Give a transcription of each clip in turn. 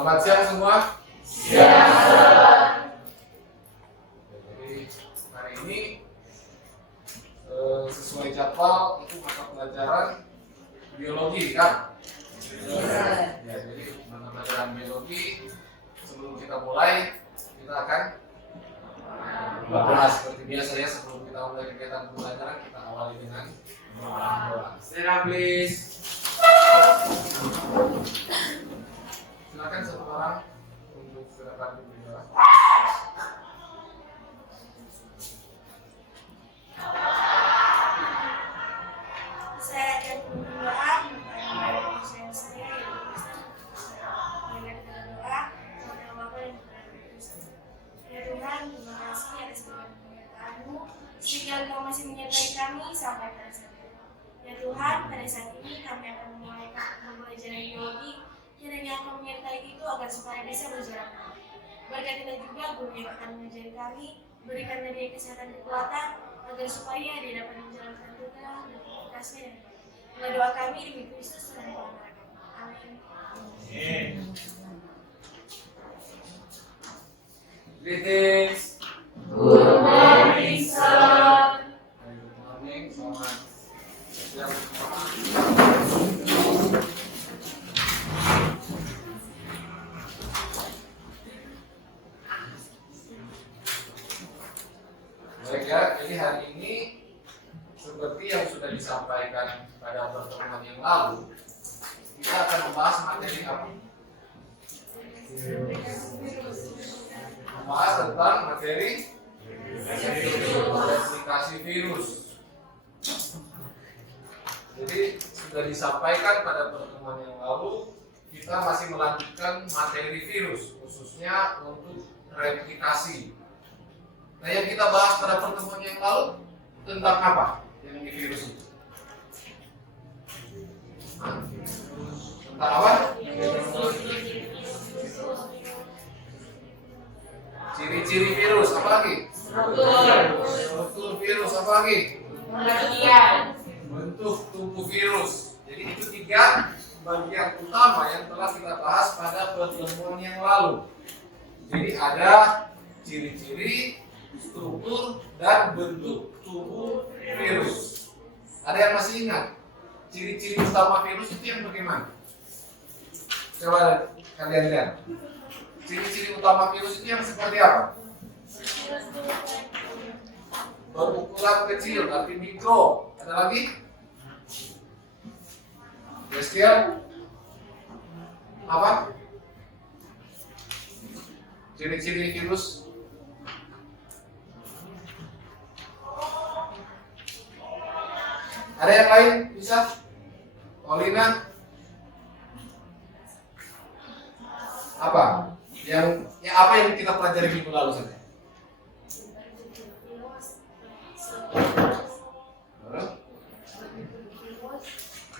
Selamat siang semua. Siang. Jadi hari ini sesuai jadwal itu mata pelajaran biologi kan? Ya, jadi mata pelajaran biologi. Sebelum kita mulai, kita akan bahas seperti biasa ya. Sebelum kita mulai kegiatan pembelajaran, kita awali dengan doa. Stand up, please. Silakan satu orang untuk ke depan berdoa. Saya akan berdoa kepada saya dengan doa kepada Bapa dan kepada Kristus. Ya Tuhan, terima kasih atas segala penyertaan-Mu sehingga Engkau masih menyertai kami sampai pada saat ini. Ya Tuhan, pada saat ini kami akan memulai pembelajaran biologi. Kiranya Engkau menyertai itu agar supaya bisa berjalan baik. Berkatilah juga guru yang akan mengajari kami, berikanlah dia kesehatan dan kekuatan agar supaya dia dapat menjalankan tugas dan tugasnya. Dengan doa kami demi Kristus dan Tuhan kami. Amin. Greetings. Good morning, sir. Good morning, selamat siang. Baik ya, jadi hari ini seperti yang sudah disampaikan pada pertemuan yang lalu, kita akan membahas materi apa? Membahas tentang materi replikasi virus. Jadi sudah disampaikan pada pertemuan yang lalu, kita masih melanjutkan materi virus, khususnya untuk replikasi. Nah, yang kita bahas pada pertemuan yang lalu tentang apa yang di virus itu? Tentang apa? Ciri-ciri virus, apa lagi? Struktur virus, apa lagi? Bentuk tubuh virus. Jadi itu 3 bagian utama yang telah kita bahas pada pertemuan yang lalu. Jadi ada ciri-ciri, struktur, dan bentuk tubuh virus. Ada yang masih ingat ciri-ciri utama virus itu yang bagaimana? Coba kalian lihat. Ciri-ciri utama virus itu yang seperti apa? Berukuran kecil, arti mikro. Ada lagi? Sekian. Apa? Ciri-ciri virus. Ada yang lain? Bisa? Paulina? Apa? Apa yang kita pelajari minggu lalu saja?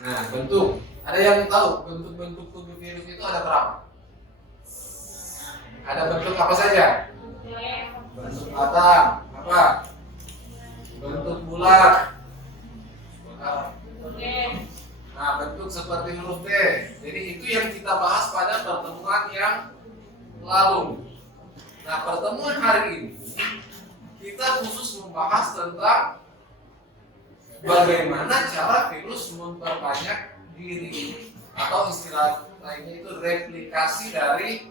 Nah, bentuk. Ada yang tahu bentuk-bentuk tubuh virus itu ada berapa? Ada bentuk apa saja? Bentuk batang, apa? Bentuk bulat. Nah, bentuk seperti huruf T. Jadi itu yang kita bahas pada pertemuan yang lalu. Nah, pertemuan hari ini kita khusus membahas tentang bagaimana cara virus memperbanyak diri, atau istilah lainnya itu replikasi dari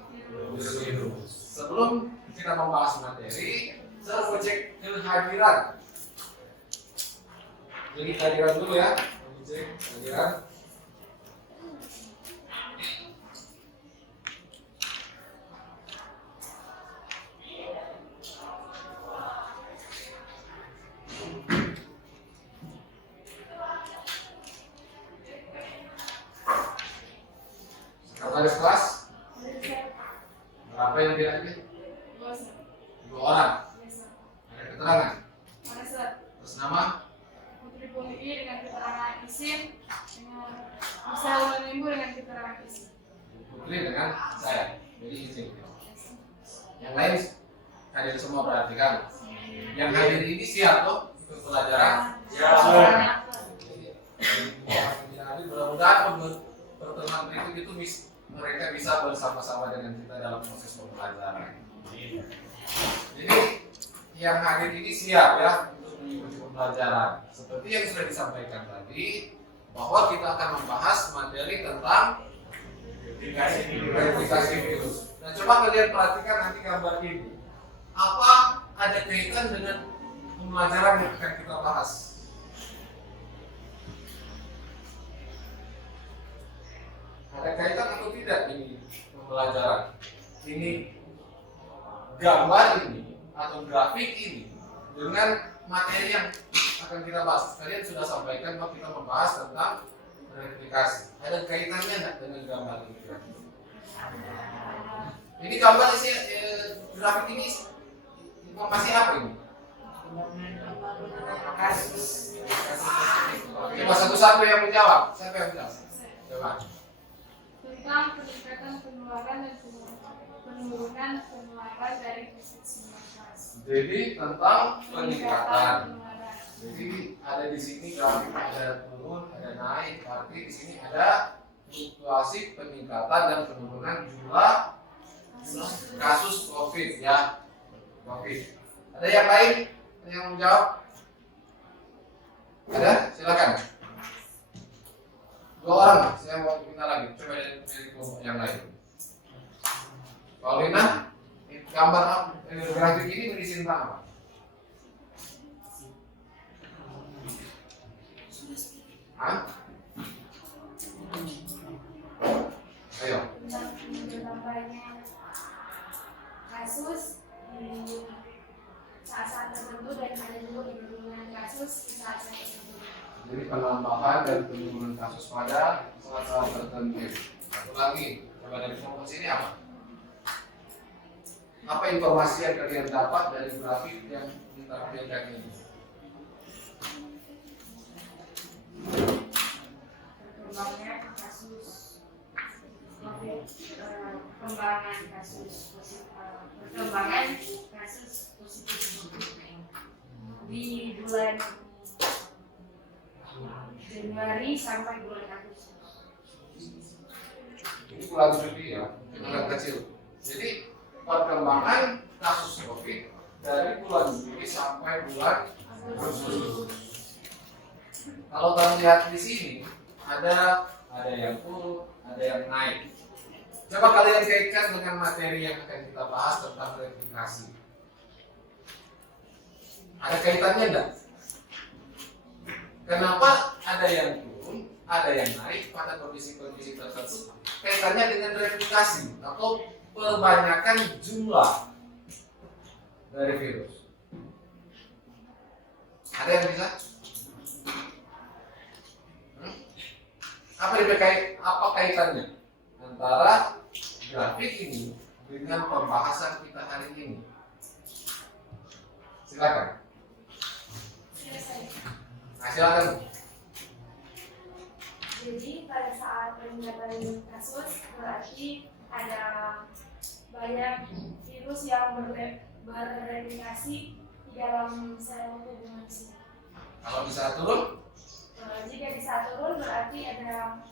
virus. Sebelum kita membahas materi, saya mau cek kehadiran. Jadi kehadiran dulu ya. Cek kehadiran. Sekretaris kelas berapa yang tidak hadir? 2 orang. Ada keterangan? Atas nama? dengan keterangan izin, dengan bisa minggu dengan keterangan izin. Putri dengan saya, jadi izin. Yang lain hadir semua berarti kan? Yang hadir ini siap toh untuk pelajaran? Siap. Mudah-mudahan pertemuan berikut itu mereka bisa bersama-sama dengan kita dalam proses pembelajaran. Jadi yang hadir ini siap ya untuk mengikuti pembelajaran. Seperti yang sudah disampaikan tadi, bahwa kita akan membahas materi tentang replikasi virus. Nah, coba kalian perhatikan nanti gambar ini. Apa ada kaitan dengan pembelajaran yang akan kita bahas? Ada kaitan atau tidak ini pembelajaran? Ini gambar ini atau grafik ini dengan materi yang akan kita bahas. Kalian sudah sampaikan bahwa kita membahas tentang replikasi. Ada kaitannya nggak dengan gambar ini? Ini gambar isi grafik ini informasi apa ini? Coba satu-satu yang menjawab. Siapa yang menjawab? Coba. Tentang peningkatan penularan dan penurunan penularan dari COVID-19. Jadi tentang peningkatan. penularan. Jadi ada di sini grafik ada turun, ada naik. Berarti di sini ada fluktuasi peningkatan dan penurunan jumlah kasus COVID ya. COVID. Ada yang lain? Ada yang menjawab? Ada? Silakan. Dua orang, saya mau minta lagi. Coba dari kelompok yang lain. Paulina, gambar grafik ini berisi tentang apa? Hah? Ayo. Tentang bertambahnya kasus di saat-saat tertentu dan ada juga penurunan kasus di saat-saat tertentu. Jadi penambahan dan penurunan kasus pada saat-saat tertentu. Satu lagi, coba dari kelompok sini apa? Apa informasi yang kalian dapat dari grafik yang ditampilkan ini? Perkembangan kasus COVID, perkembangan kasus positif di bulan Januari sampai bulan Agustus. Ini bulan Juli ya, bulan kecil. Jadi perkembangan kasus COVID dari bulan Juli sampai bulan Agustus. Kalau kalian lihat di sini ada yang turun, ada yang naik. Coba kalian kaitkan dengan materi yang akan kita bahas tentang replikasi. Ada kaitannya enggak? Kenapa ada yang turun, ada yang naik pada kondisi-kondisi tertentu? Kaitannya dengan replikasi atau perbanyakan jumlah dari virus. Ada yang bisa? Apa kaitannya antara grafik ini dengan pembahasan kita hari ini? Silakan. Nah, silakan. Jadi pada saat peningkatan kasus berarti ada banyak virus yang berreplikasi di dalam sel tubuh manusia. Kalau bisa turun, Jika bisa turun berarti ada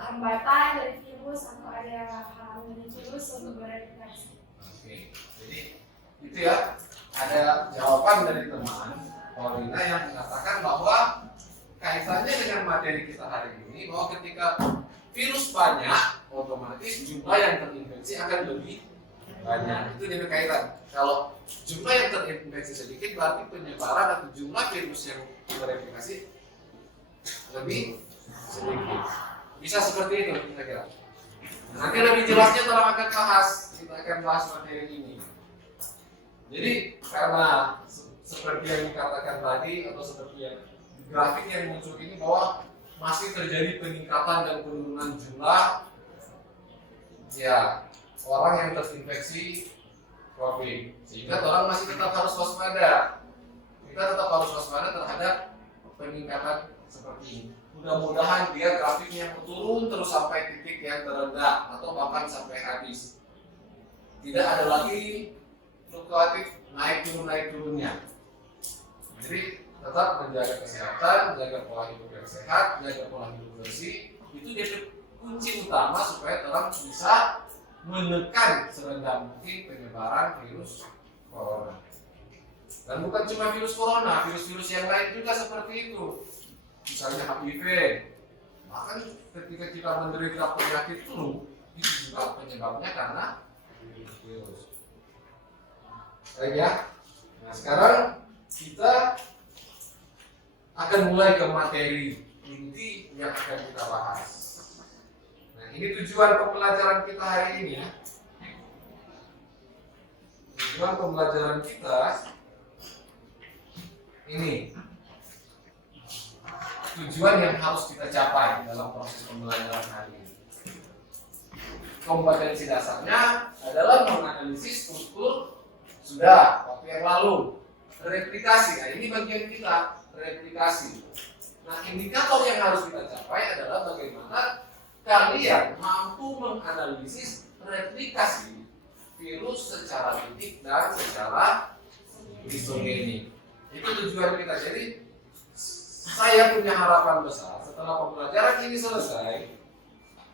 hambatan dari virus atau ada halangan dari virus untuk berreplikasi. oke. Jadi itu ya. Ada jawaban dari teman Paulina yang mengatakan bahwa kaitannya dengan materi kita hari ini bahwa ketika virus banyak, otomatis jumlah yang terinfeksi akan lebih banyak. Itu jadi kaitan. Kalau jumlah yang terinfeksi sedikit, berarti penyebaran atau jumlah virus yang bereplikasi lebih sedikit. Bisa seperti itu kira-kira. Nanti lebih jelasnya Tolong akan bahas. Kita akan bahas materi ini. Jadi karena seperti yang dikatakan tadi atau seperti yang grafik yang muncul ini bahwa masih terjadi peningkatan dan penurunan jumlah ya orang yang terinfeksi COVID, sehingga orang masih tetap harus waspada. Kita tetap harus waspada terhadap peningkatan seperti ini. Mudah-mudahan dia grafiknya turun terus sampai titik yang terendah atau bahkan sampai habis. Tidak ada lagi fluktuatif naik turunnya. Jadi tetap menjaga kesehatan, jaga pola hidup yang sehat, jaga pola hidup bersih. Itu dia kunci utama supaya tetap bisa menekan serendah mungkin penyebaran virus corona. Dan bukan cuma virus corona, virus-virus yang lain juga seperti itu. Misalnya HIV. Bahkan ketika kita menderita penyakit flu, itu juga penyebabnya karena virus. Baik ya. Nah, sekarang kita akan mulai ke materi inti yang akan kita bahas. Nah, ini tujuan pembelajaran kita hari ini ya. Tujuan pembelajaran kita ini. Tujuan yang harus kita capai dalam proses pembelajaran hari ini. Kompetensi dasarnya adalah menganalisis struktur sudah waktu yang lalu. Replikasi, nah ini bagian kita, replikasi. Nah, indikator yang harus kita capai adalah bagaimana kalian mampu menganalisis replikasi virus secara titik dan secara isogenik. Itu tujuan kita. Jadi saya punya harapan besar setelah pembelajaran ini selesai,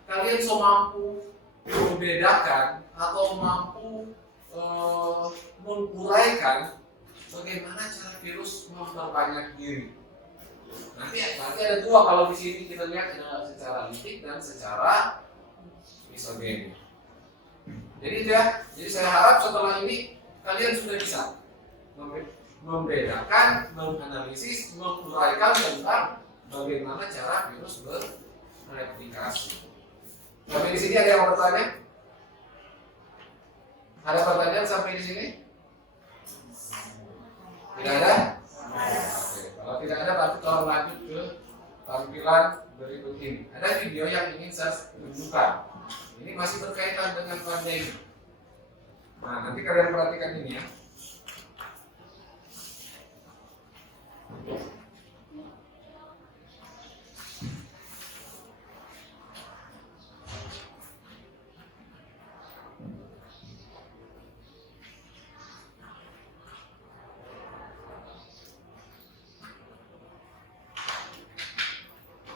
kalian mampu membedakan atau mampu menguraikan bagaimana cara virus memperbanyak diri. Nanti ada dua kalau di sini kita lihat ada secara litik dan secara isogenik. Jadi saya harap setelah ini kalian sudah bisa membedakan, menganalisis, menguraikan tentang bagaimana cara virus bereplikasi. Sampai di sini ada yang mau bertanya? Ada pertanyaan sampai di sini? Tidak ada? Oke. Kalau tidak ada, berarti tolong lanjut ke tampilan berikut ini. Ada video yang ingin saya tunjukkan. Ini masih berkaitan dengan pandemi. Nah, nanti kalian perhatikan ini ya.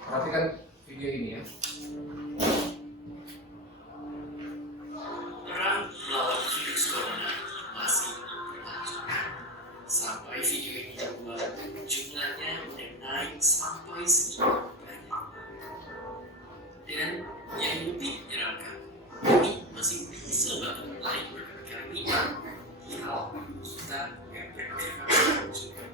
Perhatikan video ini ya. Perang melawan virus corona masih berlanjut. Sampai video ini dibuat, jumlahnya udah naik sampai sejuta banyak. Dan yang lebih menyeramkan, ini masih bisa bahkan mulai berkali-kali lipat kalau kita nggak bergerak juga.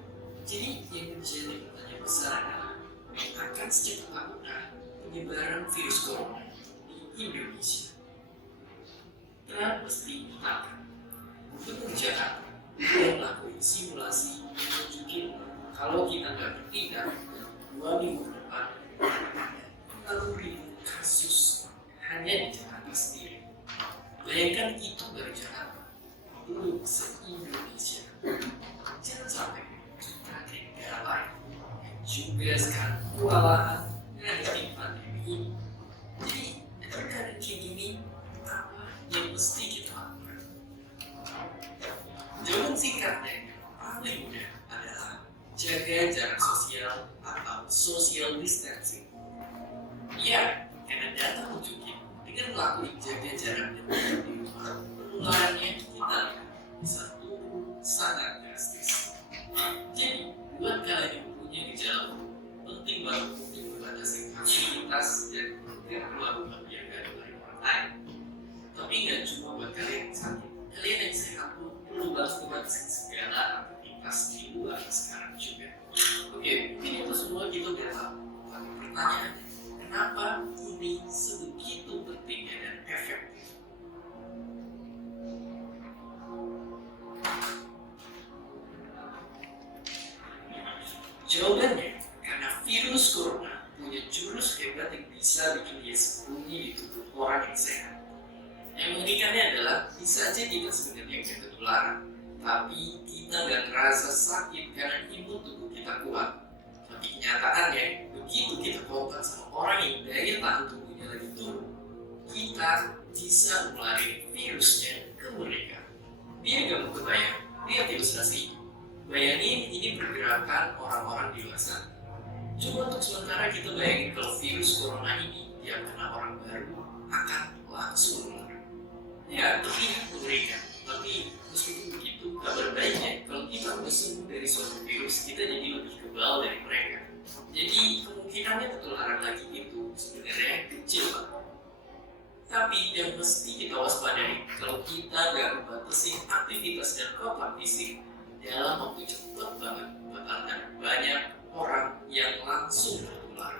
Jadi yang menjadi pertanyaan besar adalah akan sejak apakah penyebaran virus corona di Indonesia? Trump mesti akan bekerja dan melakukan simulasi yang menunjukkan kalau kita nggak bertindak 2 minggu depan ada 40.000 kasus hanya di Jakarta sendiri. Bayangkan itu dari Jakarta, belum se-Indonesia. Jangan sampai kita ke negara lain juga sekarang kewalahan menghadapi pandemi ini. Jadi, dengan keadaan kayak gini, apa yang mesti kita lakukan? Jawaban singkatnya yang paling mudah adalah jaga jarak sosial atau social distancing. Ya, karena data menunjukkan dengan melakukan jaga jarak dan di rumah, penularannya kita bisa turun sangat drastis. Jadi, buat kalian yang punya gejala penting banget untuk membatasi aktivitas dan keluar rumah biar gak dari orang lain. Tapi nggak cuma buat kalian yang sakit, kalian yang sehat pun perlu banget membatasi segala aktivitas di luar sekarang juga. Oke, mungkin itu semua kita udah tahu. Tapi pertanyaannya, kenapa ini sebegitu pentingnya dan efektif? Jawabannya, karena virus corona punya jurus hebat yang bisa bikin dia sembunyi di tubuh orang yang sehat. Yang mengerikannya adalah, bisa aja kita sebenarnya nggak ketularan, tapi kita nggak ngerasa sakit karena imun tubuh kita kuat. Tapi kenyataannya, begitu kita kontak sama orang yang daya tahan tubuhnya lagi turun, kita bisa nularin virusnya ke mereka. Biar kamu kebayang, lihat ilustrasi ini. Bayangin ini pergerakan orang-orang di luar sana. Coba untuk sementara kita bayangin kalau virus corona ini yang kena orang baru akan langsung menular. Ya, terlihat mengerikan, tapi meskipun begitu, kabar baiknya kalau kita udah sembuh dari suatu virus, kita jadi lebih kebal dari mereka. Jadi kemungkinannya ketularan lagi itu sebenarnya kecil banget. Tapi yang mesti kita waspadai, kalau kita nggak membatasi aktivitas dan kontak fisik, dalam waktu cepat banget bakal ada banyak orang yang langsung tertular.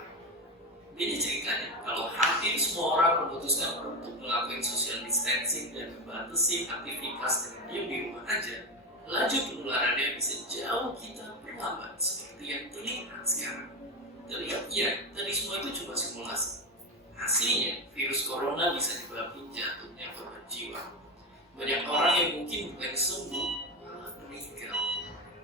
Jadi ceritanya, kalau hampir semua orang memutuskan untuk melakukan social distancing dan membatasi aktivitas dengan diam di rumah aja, laju penularannya bisa jauh kita perlambat seperti yang terlihat sekarang. Terlihat ya, tadi semua itu cuma simulasi. Hasilnya, virus corona bisa menyebabkan jatuhnya korban jiwa. Banyak orang yang mungkin bukan sembuh, malah meninggal.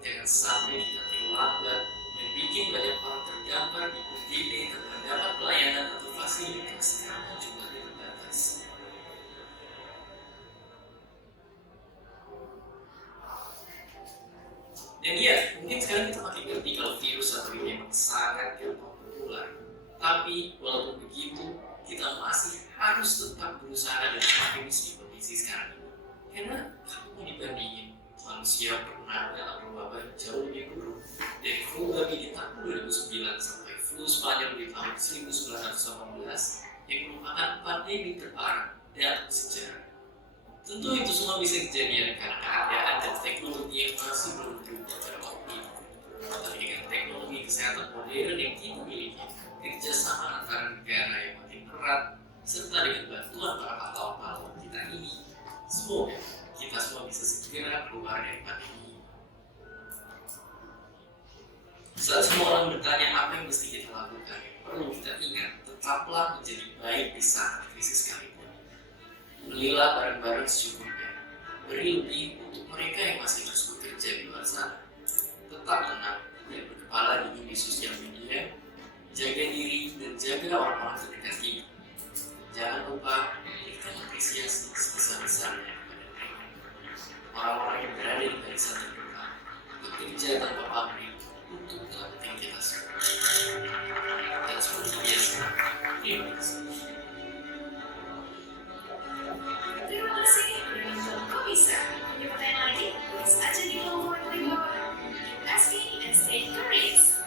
Jangan sampai kita terlambat dan bikin banyak orang terdampar di UGD tanpa dapat pelayanan atau fasilitas karena jumlahnya terbatas. Dan iya, mungkin sekarang kita makin ngerti kalau virus atau ini memang sangat gampang tertular. Tapi walaupun begitu, kita masih harus tetap berusaha dan optimis di kondisi sekarang ini. Karena kalau mau dibandingin, manusia pernah dalam wabah jauh lebih buruk. Dari flu babi di tahun 2009 sampai flu Spanyol di tahun 1918 yang merupakan pandemi terparah dalam sejarah. Tentu itu semua bisa kejadian karena keadaan dan teknologi yang masih belum berubah pada waktu itu. Tapi dengan teknologi kesehatan modern yang kita miliki, kerjasama antara negara yang makin erat, serta dengan bantuan para pahlawan-pahlawan kita ini, semoga kita semua bisa segera keluar dari pandemi. Saat semua orang bertanya apa yang mesti kita lakukan, perlu kita ingat, tetaplah menjadi baik di saat krisis sekalipun. Belilah barang-barang secukupnya, beri lebih untuk mereka yang masih terus bekerja di luar sana. Tetap tenang dan berkepala dingin di sosial media, jaga diri dan jaga orang-orang terdekat ini. Jangan lupa berikan apresiasi sebesar-besarnya kepada mereka. Orang-orang yang berada di barisan terdepan, bekerja tanpa pamrih untuk menyelamatkan kita semua. Dan seperti biasa, terima kasih. Terima kasih udah nonton Kok Bisa. Punya pertanyaan lagi? Tulis aja di kolom komentar di bawah. Keep asking and stay curious.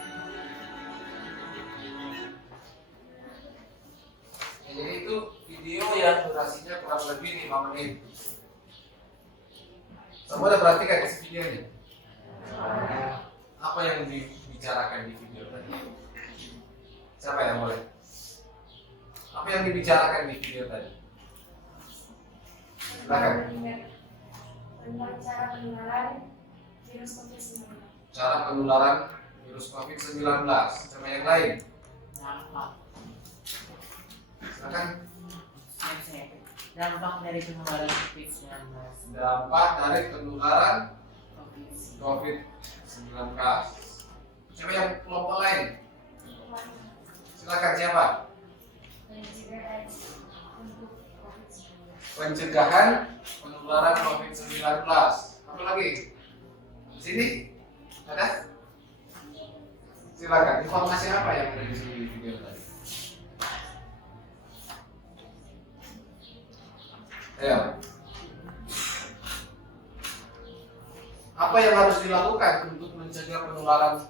Jadi itu video yang durasinya kurang lebih 5 menit. Semua udah perhatikan isi videonya? Apa yang dibicarakan di video tadi? Siapa yang boleh? Apa yang dibicarakan di video tadi? Silakan. Tentang cara penularan virus COVID-19. Cara penularan virus COVID-19. Sama yang lain? Silakan. Dampak dari penularan COVID-19. Dampak dari penularan COVID-19. Siapa yang kelompok lain? Silakan siapa? Pencegahan penularan COVID-19. Apa lagi? Di sini ada? Silakan. Informasi apa yang ada di sini video tadi? Ayo. Apa yang harus dilakukan untuk mencegah penularan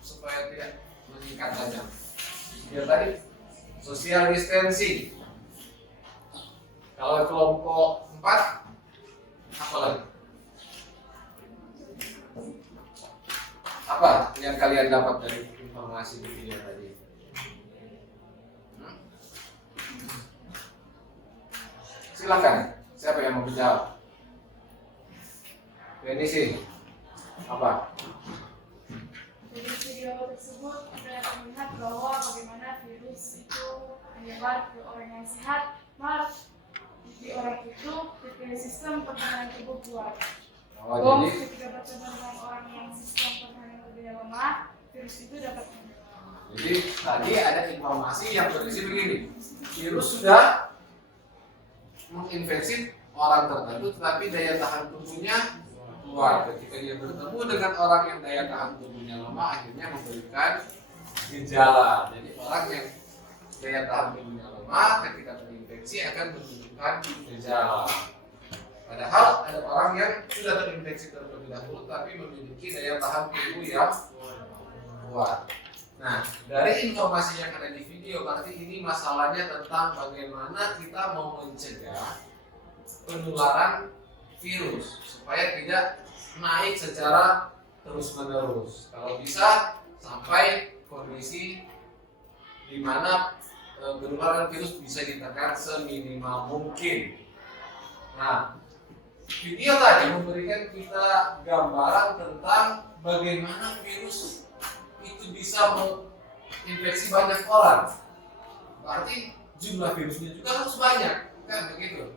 supaya tidak meningkat tajam? Video tadi social distancing. Kalau kelompok 4, apa lagi? Apa yang kalian dapat dari informasi di video tadi? Silakan, siapa yang mau menjawab? Ini sih, apa? Dari video tersebut dapat melihat bahwa bagaimana virus itu menyebar ke orang yang sehat, malah di orang itu dari sistem pertahanan tubuh kuat. Oh, jadi Ketika bertemu dengan orang yang sistem pertahanan tubuhnya lemah, virus itu dapat menyebar. Jadi tadi ada informasi yang berisi begini, virus sudah menginfeksi orang tertentu, tetapi daya tahan tubuhnya kuat. Ketika dia bertemu dengan orang yang daya tahan tubuhnya lemah, akhirnya memberikan gejala. Jadi orang yang daya tahan tubuhnya lemah lama ketika terinfeksi akan menunjukkan gejala. Padahal ada orang yang sudah terinfeksi terlebih dahulu tapi memiliki daya tahan tubuh yang kuat. Nah, dari informasi yang ada di video, berarti ini masalahnya tentang bagaimana kita mau mencegah penularan virus supaya tidak naik secara terus-menerus. Kalau bisa sampai kondisi di mana penularan virus bisa ditekan seminimal mungkin. Nah, video tadi memberikan kita gambaran tentang bagaimana virus itu bisa menginfeksi banyak orang. Berarti jumlah virusnya juga harus banyak, kan begitu?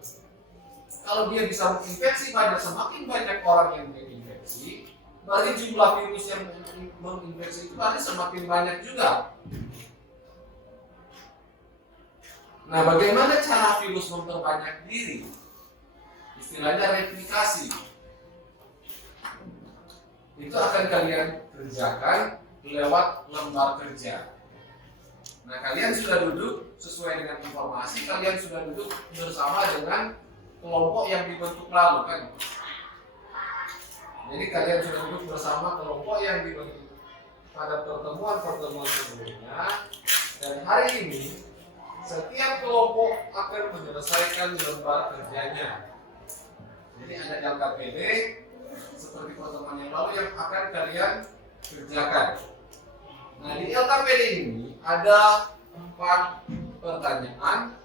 Kalau dia bisa menginfeksi banyak, semakin banyak orang yang terinfeksi, berarti jumlah virus yang menginfeksi itu berarti semakin banyak juga. Nah, bagaimana cara virus memperbanyak diri? Istilahnya replikasi. Itu akan kalian kerjakan lewat lembar kerja. Nah, kalian sudah duduk sesuai dengan informasi, kalian sudah duduk bersama dengan kelompok yang dibentuk lalu, kan? Jadi kalian sudah duduk bersama kelompok yang dibentuk pada pertemuan-pertemuan sebelumnya, dan hari ini setiap kelompok akan menyelesaikan lembar kerjanya. Jadi ada LKPD seperti pertemuan yang lalu yang akan kalian kerjakan. Nah, di LKPD ini ada 4 pertanyaan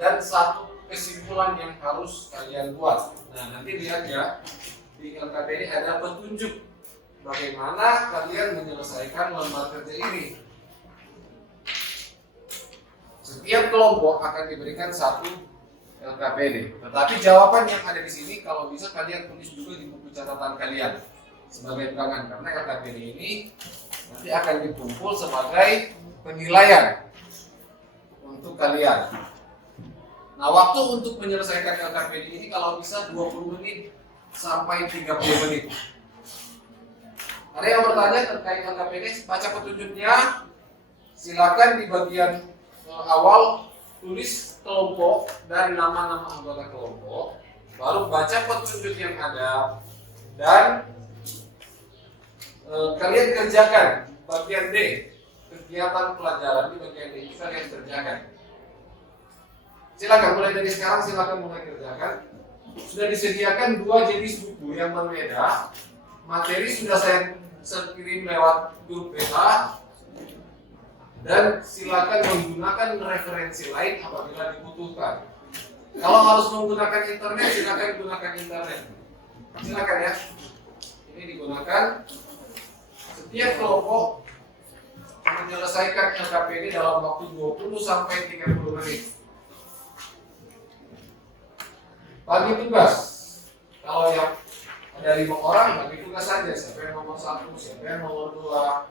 dan 1 kesimpulan yang harus kalian buat. Nah, nanti lihat ya, di LKPD ada petunjuk bagaimana kalian menyelesaikan lembar kerja ini. Setiap kelompok akan diberikan 1 LKPD. Tetapi jawaban yang ada di sini kalau bisa kalian tulis juga di buku catatan kalian sebagai pegangan, karena LKPD ini nanti akan dikumpul sebagai penilaian untuk kalian. Nah, waktu untuk menyelesaikan LKPD ini kalau bisa 20 menit sampai 30 menit. Ada yang bertanya terkait LKPD, baca petunjuknya. Silakan di bagian awal tulis kelompok dan nama-nama anggota kelompok, baru baca petunjuk yang ada dan kalian kerjakan bagian D, kegiatan pelajaran di bagian D itu kalian kerjakan. Silakan mulai dari sekarang, silakan mulai kerjakan. Sudah disediakan 2 jenis buku yang berbeda. Materi sudah saya kirim lewat grup WA. Dan silakan menggunakan referensi lain apabila dibutuhkan. Kalau harus menggunakan internet, silakan gunakan internet. Silakan ya. Ini digunakan. Setiap kelompok menyelesaikan LKPD dalam waktu 20 sampai 30 menit. Bagi tugas. Kalau yang ada 5 orang, bagi tugas saja. Siapa yang nomor 1, siapa yang nomor 2.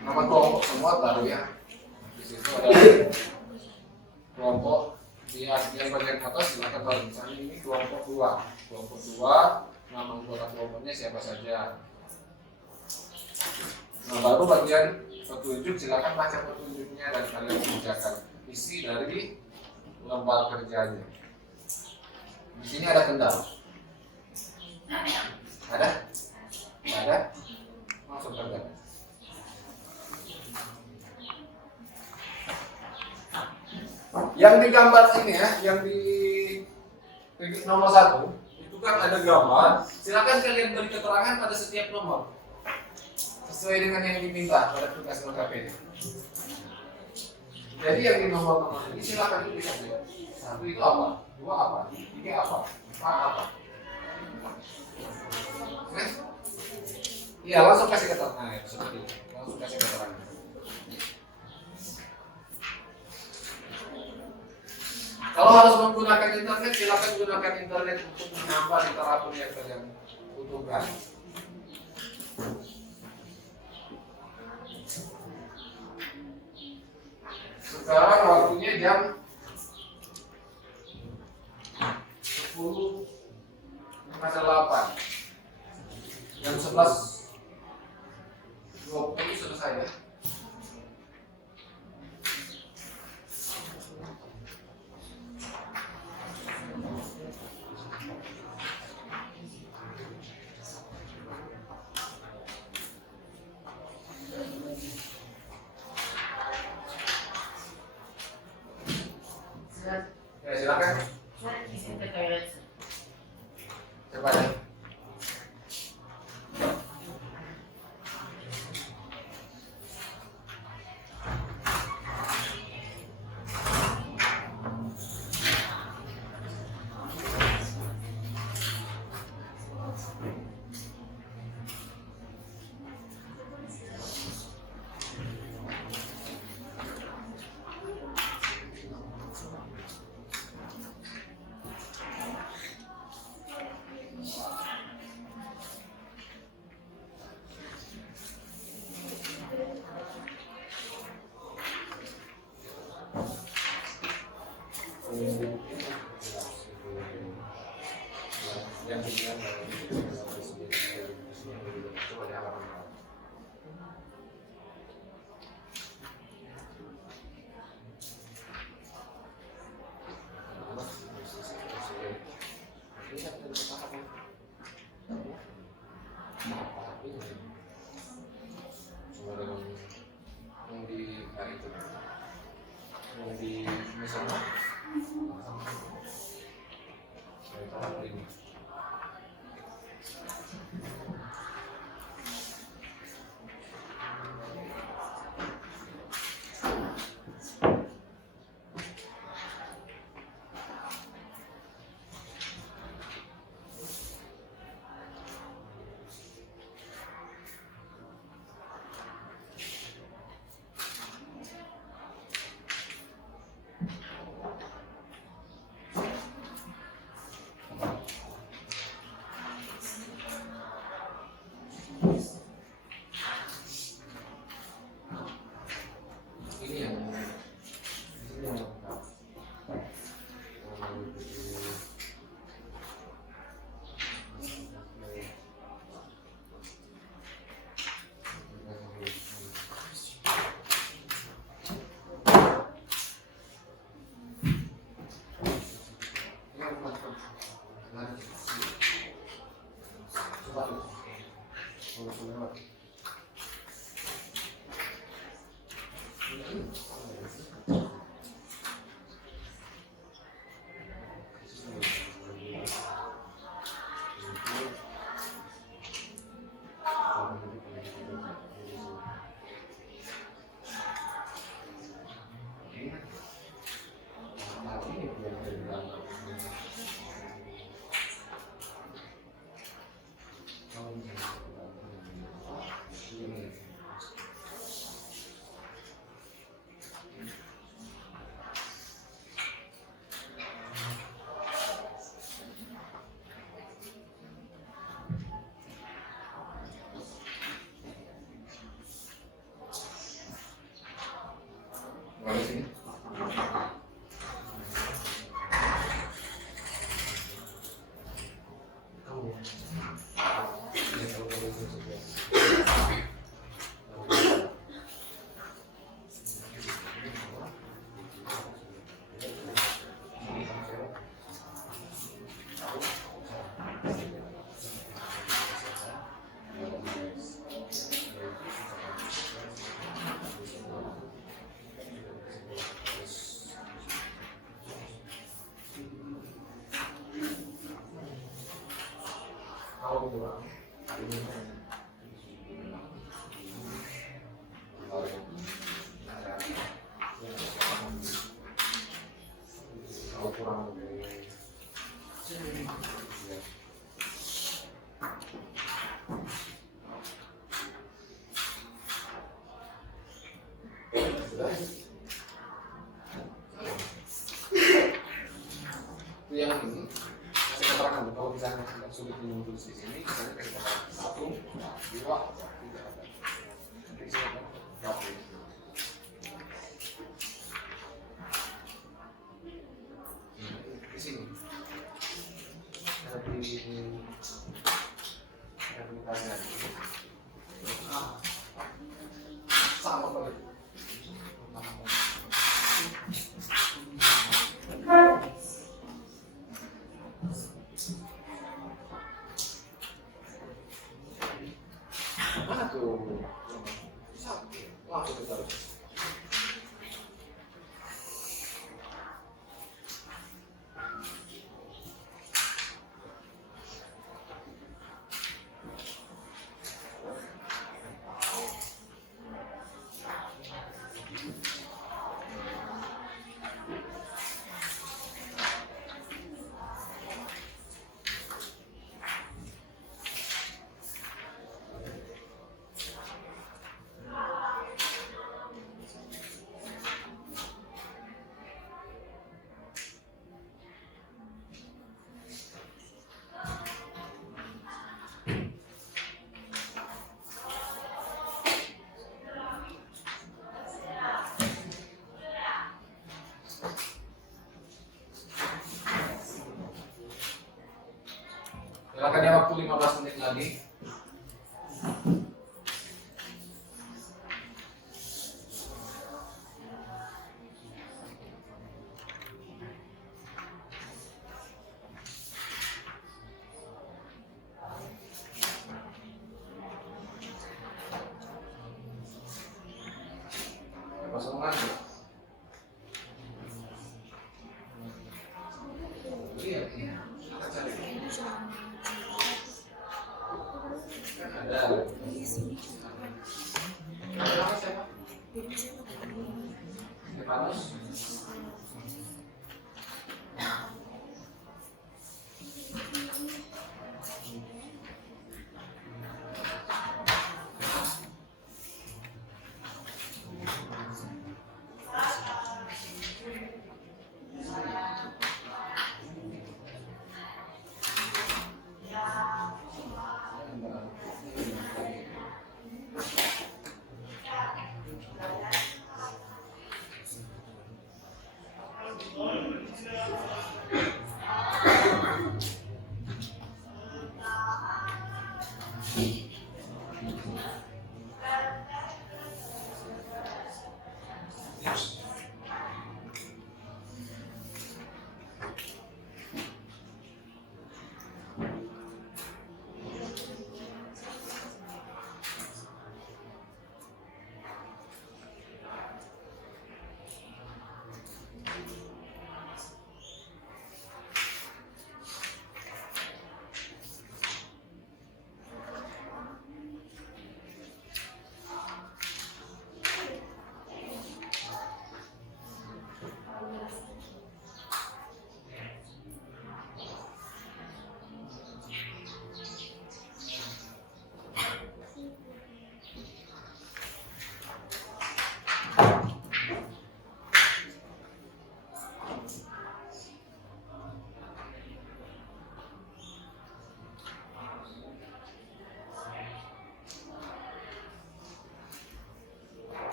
Nama kelompok semua baru ya. Di situ ada kelompok di bagian atas, silakan tahu misalnya ini kelompok 2. Kelompok 2, nama anggota kelompoknya siapa saja. Nah, baru bagian petunjuk, silakan baca petunjuknya dan kalian kerjakan isi dari lembar kerjanya. Di sini ada kendala. Ada? Ada? Langsung kerjakan. Yang digambar ini ya, yang di nomor 1 itu kan ada gambar. Silakan kalian beri keterangan pada setiap nomor sesuai dengan yang diminta pada tugas LKPD. Jadi yang di nomor ini silakan tulis saja. 1 itu apa? 2 apa? 3 apa? 4 apa? Oke? Iya, langsung kasih keterangan ya, seperti itu. Langsung kasih keterangan. Kalau harus menggunakan internet, silakan gunakan internet untuk menambah literatur yang kalian butuhkan. Sekarang waktunya jam 10 ada 8. Jam 11.20 selesai ya. Ya silakan. Saya izin ke toilet. Coba ya. Itu yang ini saya katakan kalau misalnya tidak sulit menulis di sini, saya kasih katakan 1, 2, 3 ada. Nanti saya akan di sini. masuk ke dalam. Silakan ya, waktu 15 menit lagi. Kosongan. Iya, iya. Kita cari. Ada. Nama siapa? Stefanus.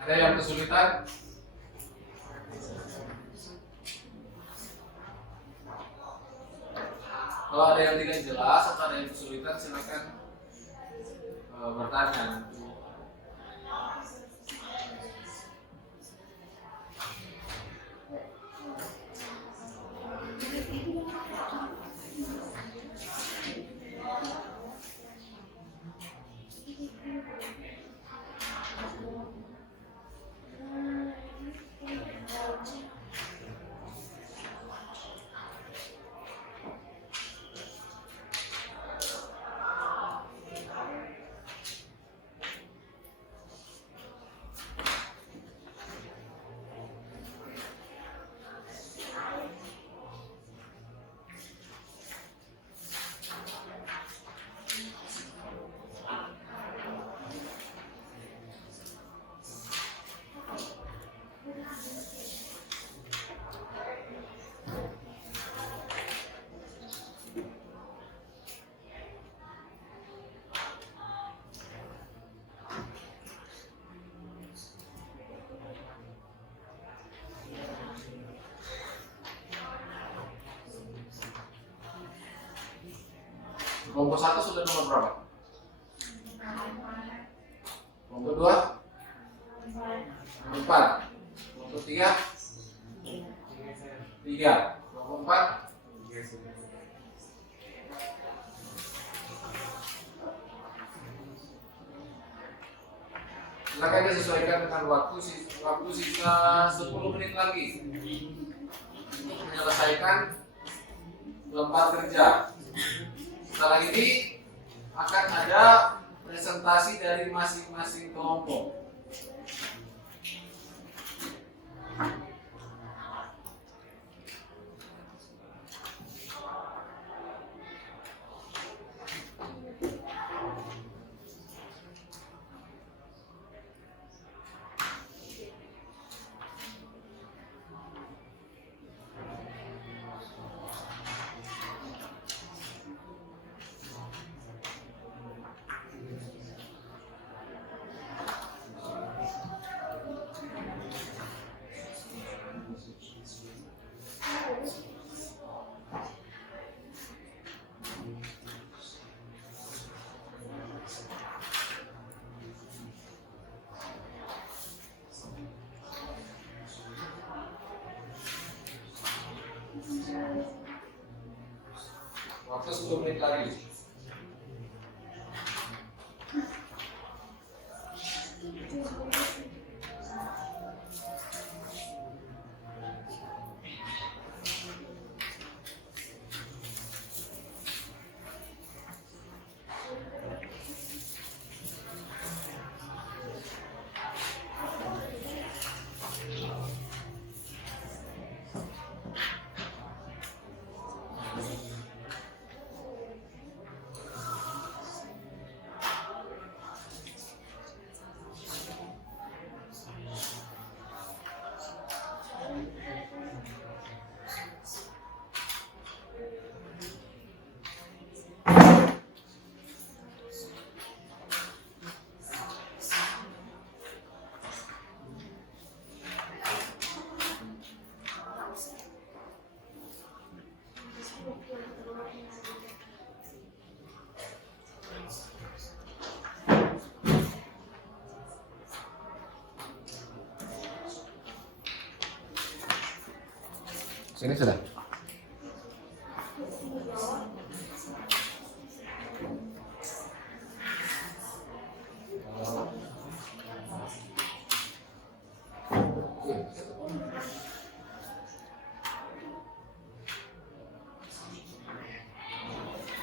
Ada yang kesulitan? Kalau ada yang tidak jelas atau ada yang kesulitan, silakan bertanya. Kelompok 1 sudah nomor berapa? Kelompok 2? 4. Kelompok 3? 3. Kelompok 4? Silakan disesuaikan dengan waktu sisa 10 menit lagi untuk menyelesaikan lembar kerja. Setelah ini akan ada presentasi dari masing-masing kelompok. Waktu 10 menit lagi. Sini sudah.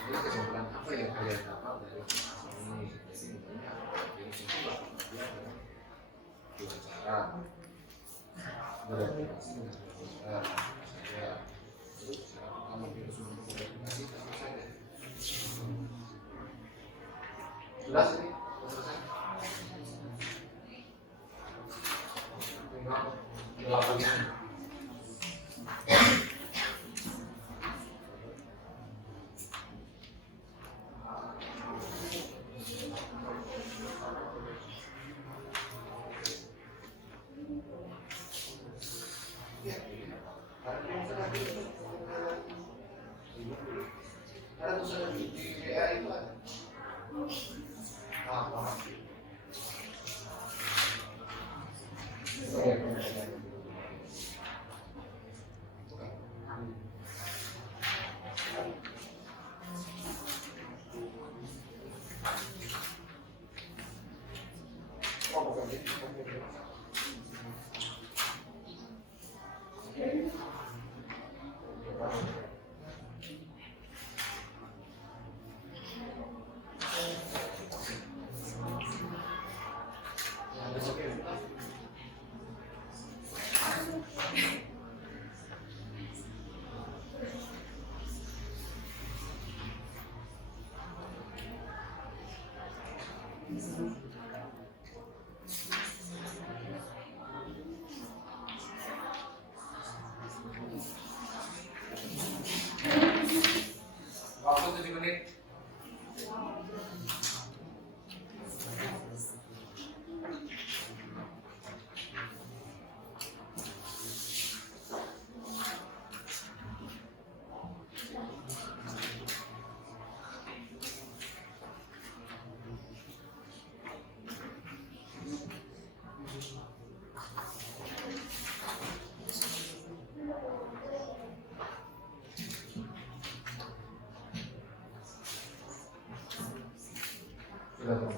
Ini kesimpulan apa yang kalian dapat dari ini? Jadi misalnya yang simpel dia adalah dua cara berkomunikasi dengan komputer. Jelas ini? Selesai? Tinggal 8 menit. Ada tulisan di WA itu ada. Waktu 7 menit. Sudah.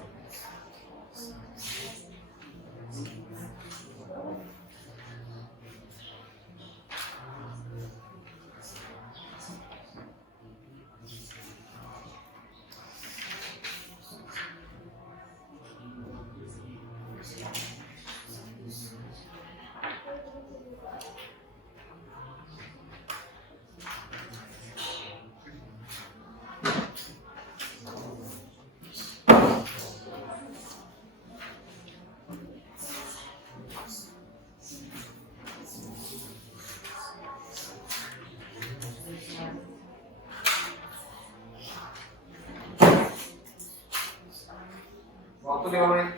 Waktu 5 menit.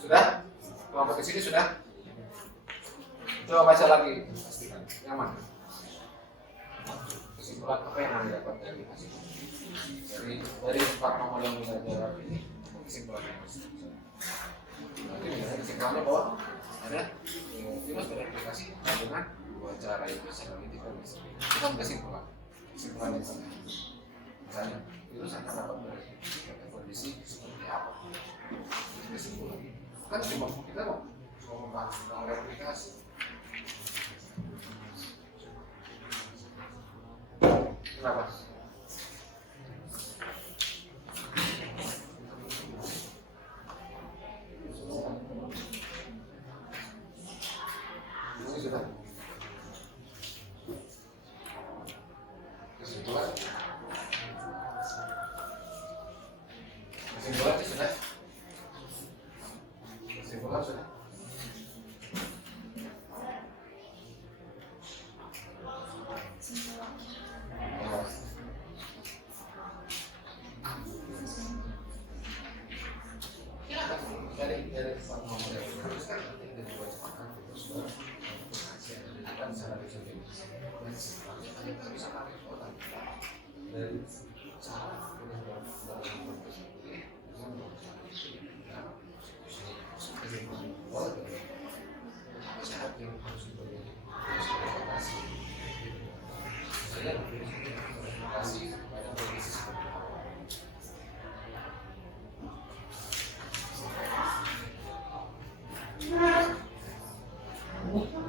Sudah? Kelompok ke sini sudah? Coba baca lagi. Pastikan. Yang mana? Kesimpulan apa yang Anda dapat dari hasil? Dari 4 nomor yang kita jawab ini, kesimpulannya apa? Nanti misalnya kesimpulannya bahwa ada virus bereplikasi dengan 2 cara itu sebagai tipe bisa. Itu kan kesimpulan. Kesimpulan yang sama. Misalnya virus hanya dapat bereplikasi pada kondisi seperti apa? Itu kesimpulan. Kan cuma kita mau membahas tentang replikasi. Kenapa? Ini sudah. Kesimpulan. Kesimpulan sudah. Kesimpulan sudah. Dari empat nomor yang harus kan nanti dari dua cepakan terus baru kan cara bisa dan kesimpulannya kan kita bisa pakai soal dari cara syarat yang harus dipenuhi saya kasih pada kondisi seperti apa.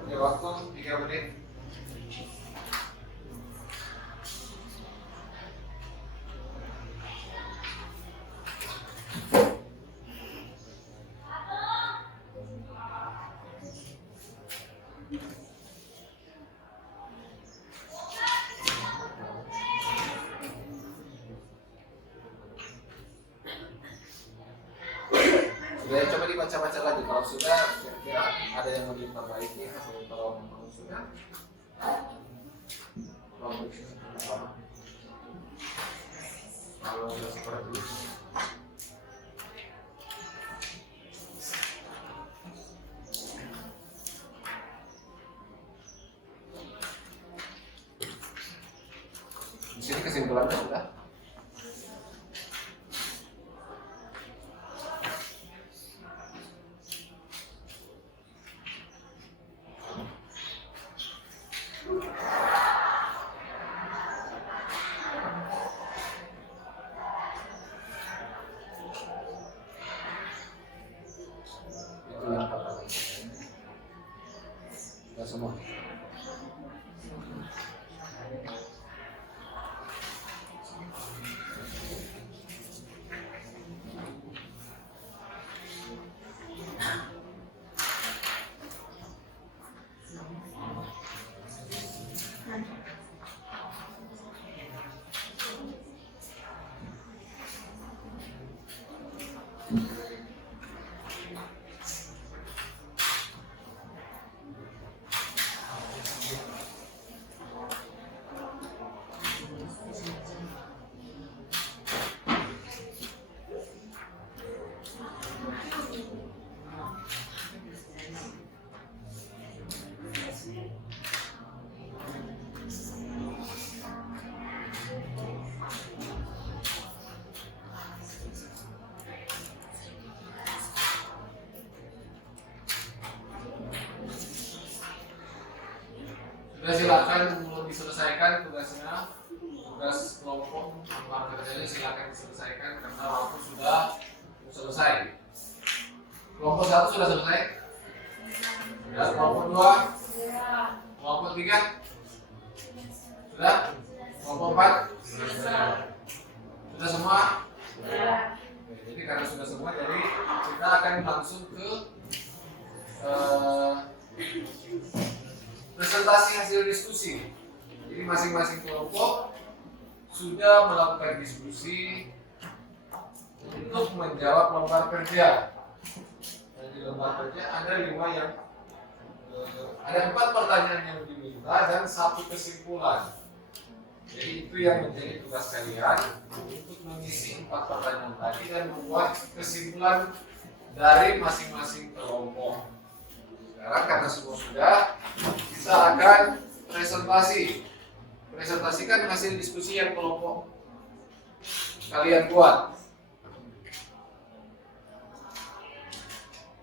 Ya, waktu 3 menit. Sudah, coba dibaca-baca lagi. Kalau sudah, kira-kira ada yang mau diperbaiki atau kalau memang sudah, kalau sudah seperti itu. Di sini kesimpulannya sudah. Itu yang pertama. Kita semua. Sudah, silakan belum diselesaikan tugasnya. tugas kelompok lomba kerjanya silakan diselesaikan karena waktu sudah selesai. Kelompok 1 sudah selesai? Sudah. Kelompok 2? Kelompok 3? Sudah? Kelompok 4? Sudah semua? Oke, jadi karena sudah semua, jadi kita akan langsung ke presentasi hasil diskusi. Jadi masing-masing kelompok sudah melakukan diskusi untuk menjawab lembar kerja. Dan di lembar kerja ada 5 yang ada 4 pertanyaan yang diminta dan 1 kesimpulan. Jadi itu yang menjadi tugas kalian untuk mengisi 4 pertanyaan tadi dan membuat kesimpulan dari masing-masing kelompok. Sekarang karena semua sudah, kita akan presentasikan hasil diskusi yang kelompok kalian buat.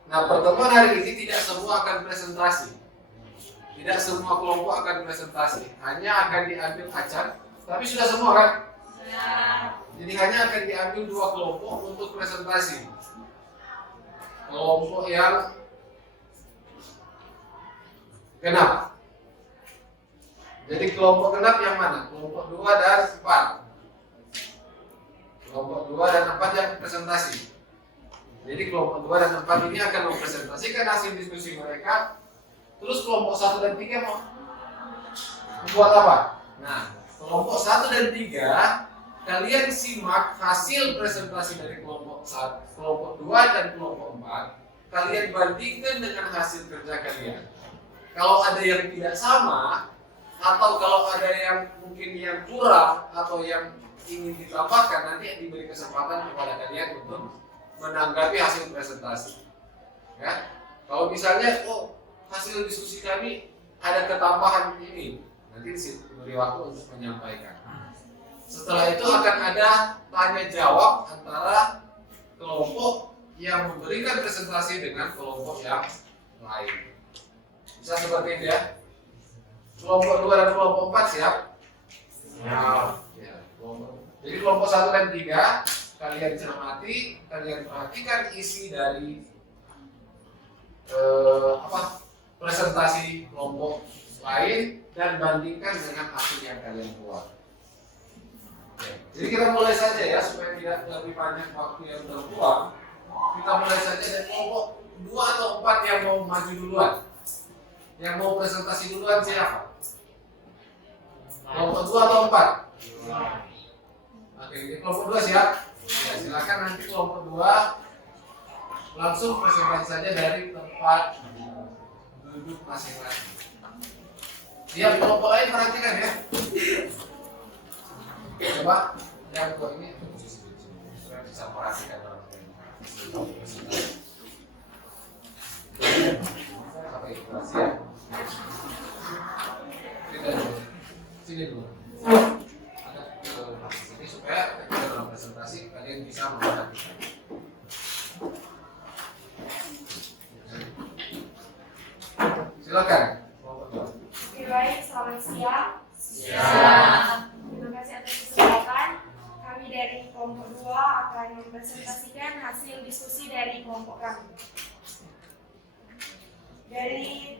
Nah, pertemuan hari ini tidak semua akan presentasi. Tidak semua kelompok akan presentasi. Hanya akan diambil acan. Tapi sudah semua kan? Jadi hanya akan diambil 2 kelompok untuk presentasi. Kelompok yang genap. Jadi kelompok genap yang mana? Kelompok 2 dan 4. Kelompok 2 dan 4 yang presentasi. Jadi kelompok 2 dan 4 ini akan mempresentasikan hasil diskusi mereka. Terus kelompok 1 dan 3 mau membuat apa? Nah, kelompok 1 dan 3 kalian simak hasil presentasi dari kelompok 1, kelompok 2 dan kelompok 4. Kalian bandingkan dengan hasil kerja kalian. Kalau ada yang tidak sama, atau kalau ada yang mungkin yang kurang atau yang ingin ditambahkan, nanti diberi kesempatan kepada kalian untuk menanggapi hasil presentasi. Ya, kalau misalnya, hasil diskusi kami ada ketambahan ini, nanti diberi waktu untuk menyampaikan. Setelah itu akan ada tanya jawab antara kelompok yang memberikan presentasi dengan kelompok yang lain. Bisa seperti itu ya. Kelompok 2 dan kelompok 4 siap? Ya. Jadi kelompok 1 dan 3 kalian cermati, kalian perhatikan isi dari presentasi kelompok lain dan bandingkan dengan hasil yang kalian buat. Jadi kita mulai saja ya, supaya tidak lebih banyak waktu yang terbuang. Kita mulai saja dari kelompok 2 atau 4 yang mau maju duluan. Yang mau presentasi duluan siapa? Kelompok 2 atau 4? Oke, kelompok 2 siap? Ya, silakan nanti kelompok 2 langsung presentasi saja dari tempat duduk masing-masing. Yang kelompok lain perhatikan ya. Coba yang kelompok ini supaya bisa perhatikan sampai ilustrasi ya. Sini dulu. Ada sini supaya kita dalam presentasi kalian bisa memperhatikan. Silakan. Oke, baik, selamat siang. Terima kasih atas kesempatan. Kami dari kelompok 2 akan mempresentasikan hasil diskusi dari kelompok kami. Dari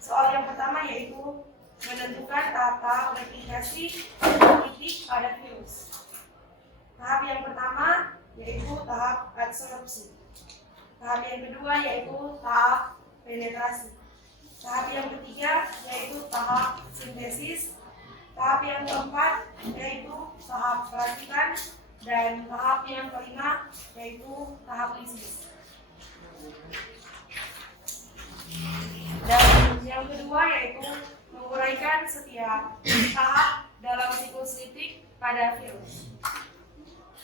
soal yang pertama yaitu menentukan tahap replikasi politik pada virus. Tahap yang pertama yaitu tahap adsorpsi. Tahap yang kedua yaitu tahap penetrasi. Tahap yang ketiga yaitu tahap sintesis. Tahap yang keempat yaitu tahap perakitan, dan tahap yang kelima yaitu tahap lisis. Dan yang kedua yaitu menguraikan setiap tahap dalam siklus litik pada virus.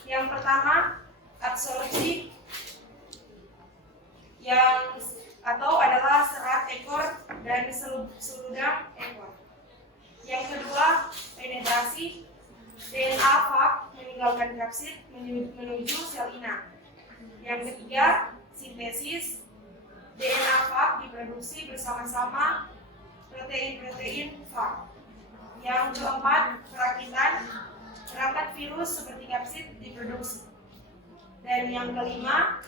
Yang pertama, absorpsi yang adalah serat ekor dan seludang ekor. Yang kedua, penetrasi, DNA fag meninggalkan kapsid menuju sel inang. Yang ketiga, sintesis, DNA fag diproduksi bersama-sama protein-protein fag. Yang keempat, perakitan perangkat virus seperti kapsid diproduksi. Dan yang kelima,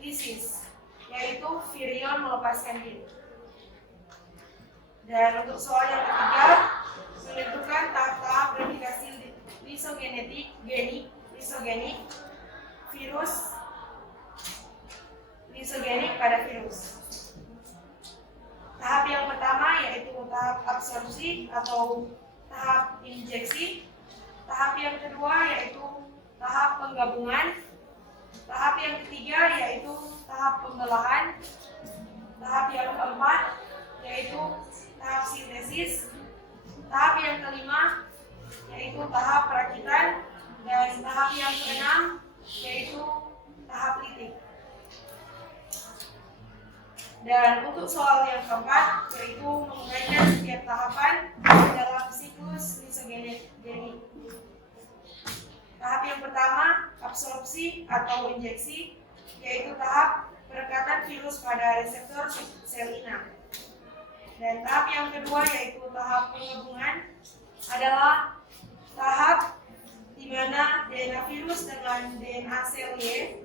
lisis, yaitu virion melepaskan diri. Dan untuk soal yang ketiga, menentukan tahap-tahap replikasi lisogenik pada virus. Tahap yang pertama yaitu tahap absorpsi atau tahap injeksi. Tahap yang kedua yaitu tahap penggabungan. Tahap yang ketiga yaitu tahap pembelahan. Tahap yang keempat yaitu tahap sintesis. Tahap yang kelima yaitu tahap perakitan. Dan tahap yang keenam yaitu tahap litik. Dan untuk soal yang keempat yaitu menguraikan setiap tahapan dalam siklus lisogenik. Tahap yang pertama, absorpsi atau injeksi, yaitu tahap perekatan virus pada reseptor sel inang. Dan tahap yang kedua yaitu tahap penggabungan adalah tahap di mana DNA virus dengan DNA sel Y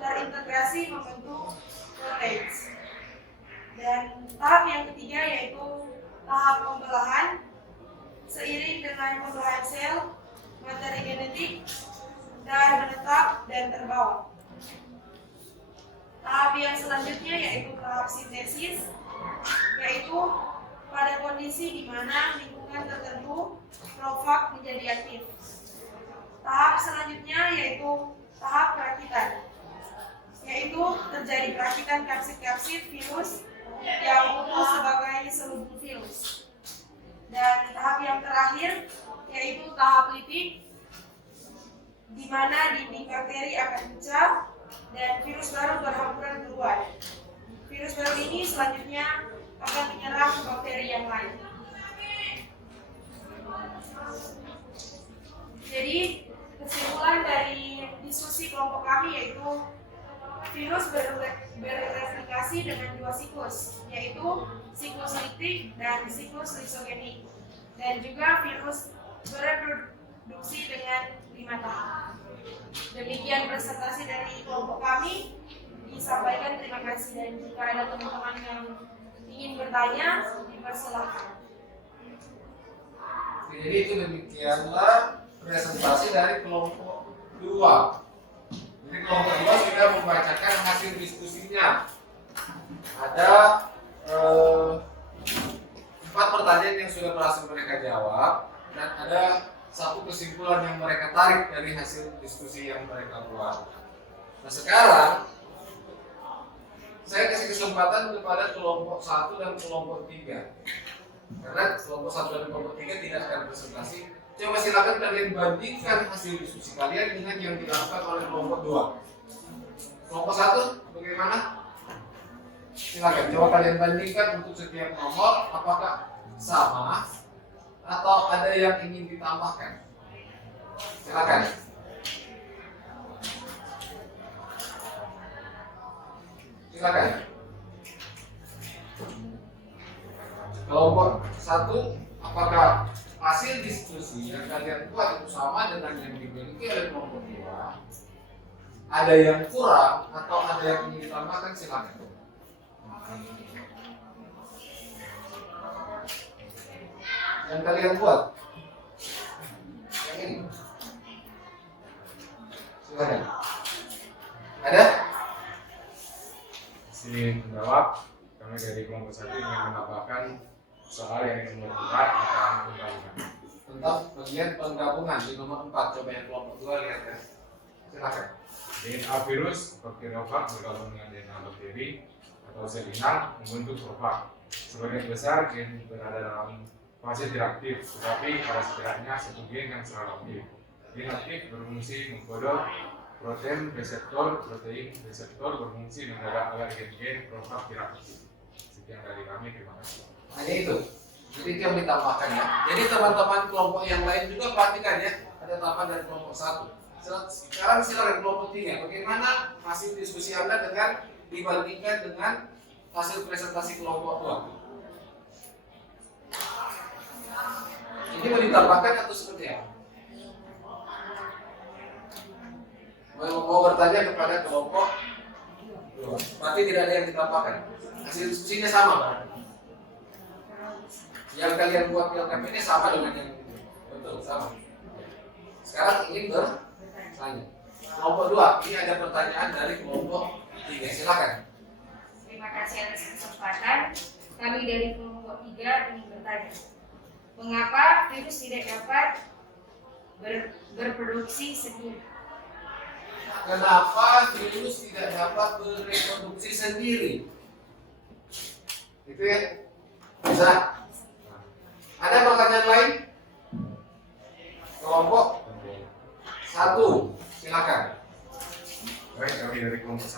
terintegrasi membentuk protein. Dan tahap yang ketiga yaitu tahap pembelahan. Seiring dengan pembelahan sel, materi genetik dan menetap dan terbawa. Tahap yang selanjutnya yaitu tahap sintesis, yaitu pada kondisi di mana lingkungan tertentu profag menjadi aktif. Tahap selanjutnya yaitu tahap perakitan, yaitu terjadi perakitan kapsid-kapsid virus yang utuh sebagai selubung virus. Dan tahap yang terakhir yaitu tahap litik, di mana dinding bakteri akan pecah dan virus baru berhamburan keluar. Virus baru ini selanjutnya akan menyerang bakteri yang lain. Jadi kesimpulan dari diskusi kelompok kami yaitu virus berreplikasi dengan dua siklus, yaitu siklus litik dan siklus lisogenik. Dan juga virus bereproduksi dengan 5 tahap. Demikian presentasi dari kelompok kami disampaikan. Terima kasih, dan jika ada teman-teman yang ingin bertanya, dipersilakan. Jadi itu demikianlah presentasi dari kelompok 2. Jadi kelompok 2 sudah membacakan hasil diskusinya. Ada 4 pertanyaan yang sudah berhasil mereka jawab, dan ada 1 kesimpulan yang mereka tarik dari hasil diskusi yang mereka buat. Nah sekarang saya kasih kesempatan kepada kelompok 1 dan kelompok 3, karena kelompok 1 dan kelompok 3 tidak akan presentasi. Coba silakan kalian bandingkan hasil diskusi kalian dengan yang dilakukan oleh kelompok 2. Kelompok 1 bagaimana? Silakan coba kalian bandingkan untuk setiap nomor, apakah sama atau ada yang ingin ditambahkan. Silakan. Silakan. Kelompok 1, apakah hasil diskusi yang kalian buat itu sama dengan yang dimiliki oleh kelompok 2? Ada yang kurang atau ada yang ingin ditambahkan? Silakan. Yang kalian buat yang ini, silakan. Ada? Izin menjawab, kami dari kelompok 1 ingin menambahkan soal yang nomor 4 tentang penggabungan. Tentang bagian penggabungan di nomor 4, coba yang kelompok 2 lihat ya. Silakan. DNA virus bakteriofag bergabung dengan DNA bakteri atau sel inang membentuk profag. Sebagian besar gen berada dalam fase tidak aktif, tetapi pada setidaknya 1 gen yang selalu aktif. Gen aktif berfungsi mengkode protein reseptor berfungsi menjaga agar gen-gen profag tidak aktif. Sekian dari kami, terima kasih. Hanya itu. Jadi itu yang ditambahkan ya. Jadi teman-teman kelompok yang lain juga perhatikan ya. Ada tambahan dari kelompok 1. Sekarang silakan kelompok 3. Bagaimana hasil diskusi Anda dengan dibandingkan dengan hasil presentasi kelompok 2? Ini mau ditambahkan atau seperti apa? Mau bertanya kepada kelompok dua. Berarti tidak ada yang ditambahkan. Hasil diskusinya sama, Pak. Yang kalian buat PLKP ini sama dengan yang itu. Betul, sama. Sekarang ingin bertanya. Kelompok dua, ini ada pertanyaan dari kelompok tiga. Silakan. Terima kasih atas kesempatan. Kami dari kelompok 3 ingin bertanya, mengapa virus tidak dapat berproduksi sendiri? Kenapa virus tidak dapat bereproduksi sendiri? Itu ya? Bisa? Ada pertanyaan lain? Kelompok 1, silakan. Baik, kami dari kelompok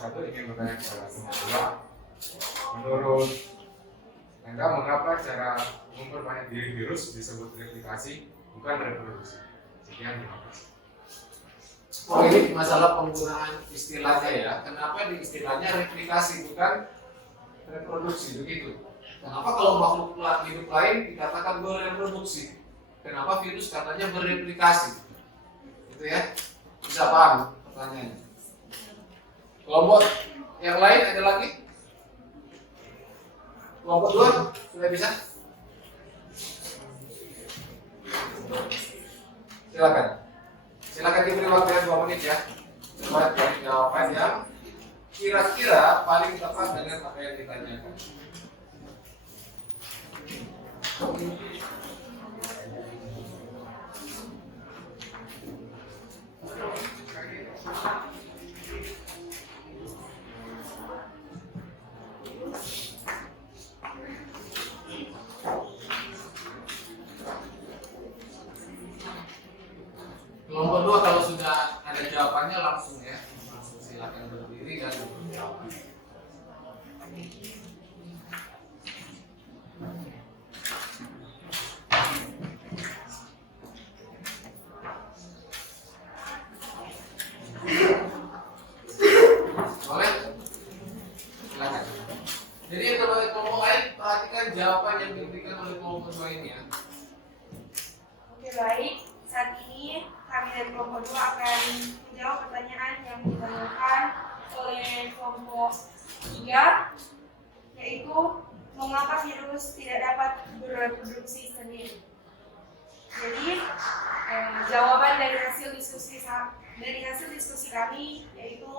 satu ingin bertanya kepada kelompok dua. Menurut Anda, mengapa cara memperbanyak diri virus disebut replikasi bukan reproduksi? Sekian, terima kasih. Oh, ini masalah penggunaan istilahnya ya. Kenapa di istilahnya replikasi bukan reproduksi begitu? Kenapa kalau makhluk hidup lain dikatakan bereproduksi? Kenapa virus katanya bereplikasi? Gitu ya? Bisa paham pertanyaannya? Kelompok yang lain ada lagi? Kelompok 2 sudah bisa? Silakan. Silakan diberi waktu 2 menit ya. Coba cari jawaban yang kira-kira paling tepat dengan apa yang ditanyakan. Kelompok 2 kalau sudah ada jawabannya langsung ya. Langsung silakan berdiri dan menjawab. Boleh? Silakan. Jadi kalau kelompok lain perhatikan jawaban yang diberikan oleh kelompok 2 ini ya. Oke, baik. Saat ini kami dari kelompok 2 akan menjawab pertanyaan yang ditanyakan oleh kelompok 3, yaitu mengapa virus tidak dapat bereproduksi sendiri. Jadi jawaban dari hasil diskusi kami yaitu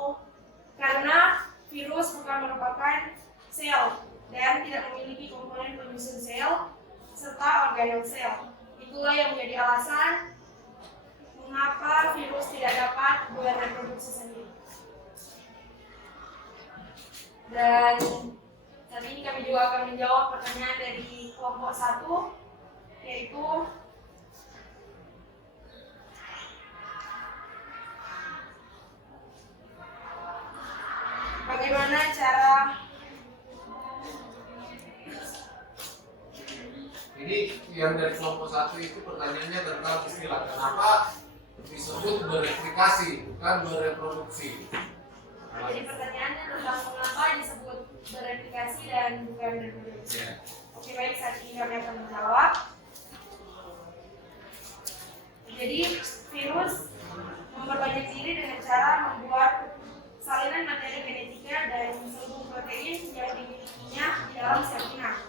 karena virus bukan merupakan sel dan tidak memiliki komponen penyusun sel serta organel sel. Itulah yang menjadi alasan mengapa virus tidak dapat bereproduksi sendiri. Dan saat ini kami juga akan menjawab pertanyaan dari kelompok 1, yaitu bagaimana cara Ini yang dari kelompok 1 itu pertanyaannya tentang istilah kenapa disebut bereplikasi bukan bereproduksi. jadi pertanyaannya tentang mengapa disebut bereplikasi dan bukan bereproduksi. Ya. Oke, baik, saat ini kami akan menjawab. Jadi virus memperbanyak diri dengan cara membuat salinan materi genetika dan seluruh protein yang dimilikinya di dalam sel inang.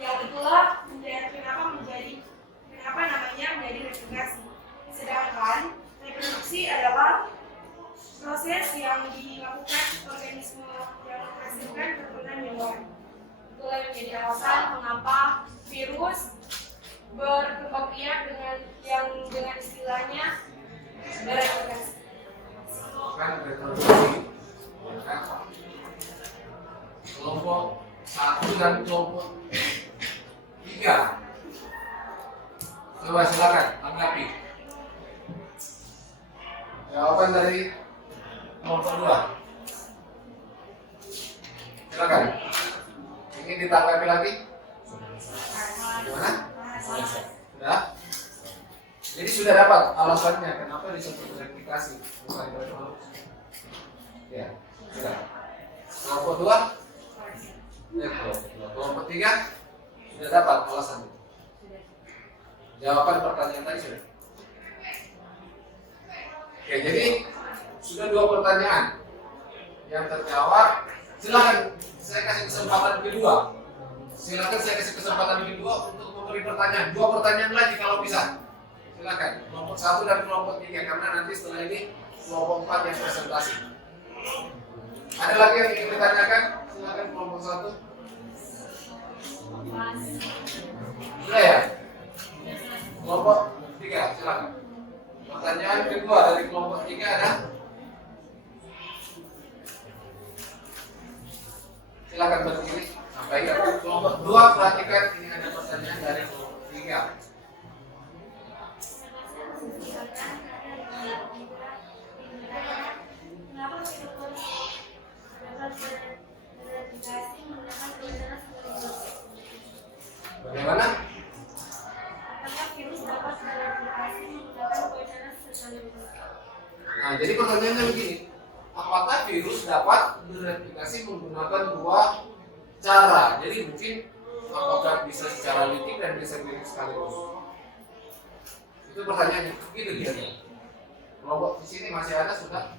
Yang itulah kenapa namanya menjadi replikasi. Sedangkan reproduksi adalah proses yang dilakukan organisme yang menghasilkan keturunan yang baru. Itulah yang menjadi alasan mengapa virus berkembang biak dengan istilahnya bereplikasi. Bukan reproduksi. Bukan. Kelompok 1 dan kelompok 3. Coba silakan tanggapi. Jawaban dari kelompok 2. Silakan. Ingin ditanggapi lagi? Gimana? Sudah? Jadi sudah dapat alasannya kenapa disebut replikasi bukan reproduksi. Ya, sudah. Kelompok 2? Kelompok 3 sudah dapat alasannya. Jawaban pertanyaan tadi sudah. Oke, jadi sudah 2 pertanyaan yang terjawab. Silakan saya kasih kesempatan kedua. Silakan saya kasih kesempatan kedua untuk memberi pertanyaan. 2 pertanyaan lagi kalau bisa. Silakan. Kelompok 1 dan kelompok 3 karena nanti setelah ini kelompok 4 yang presentasi. Ada lagi yang ingin ditanyakan? Silakan kelompok 1. Sudah ya? Kelompok 3, silakan. Pertanyaan kedua dari kelompok 3 ada? Silakan berdiri. Baik, kelompok 2 perhatikan ini ada pertanyaan dari kelompok 3. Kenapa virus dapat bereplikasi menggunakan dua cara sekaligus? Bagaimana? Apakah virus dapat bereplikasi menggunakan dua cara sekaligus? Nah, jadi pertanyaannya begini. Apakah virus dapat bereplikasi menggunakan 2 cara? Jadi mungkin apakah bisa secara litik dan bisa litik sekaligus? Itu pertanyaannya. Gitu dia. Kelompok di sini masih ada sudah?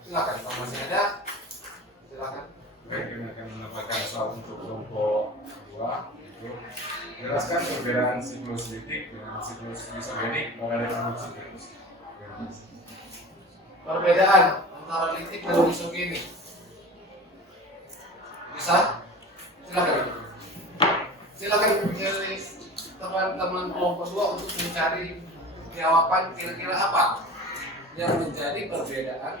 Silakan. Kalau masih ada, silakan. Baik, kami akan mendapatkan soal untuk kelompok 2 itu jelaskan perbedaan siklus litik dengan siklus isogenik pada reproduksi virus. Perbedaan antara litik dan isogenik. Bisa? Silakan. Silakan dari teman-teman kelompok 2 untuk mencari jawaban kira-kira apa yang menjadi perbedaan.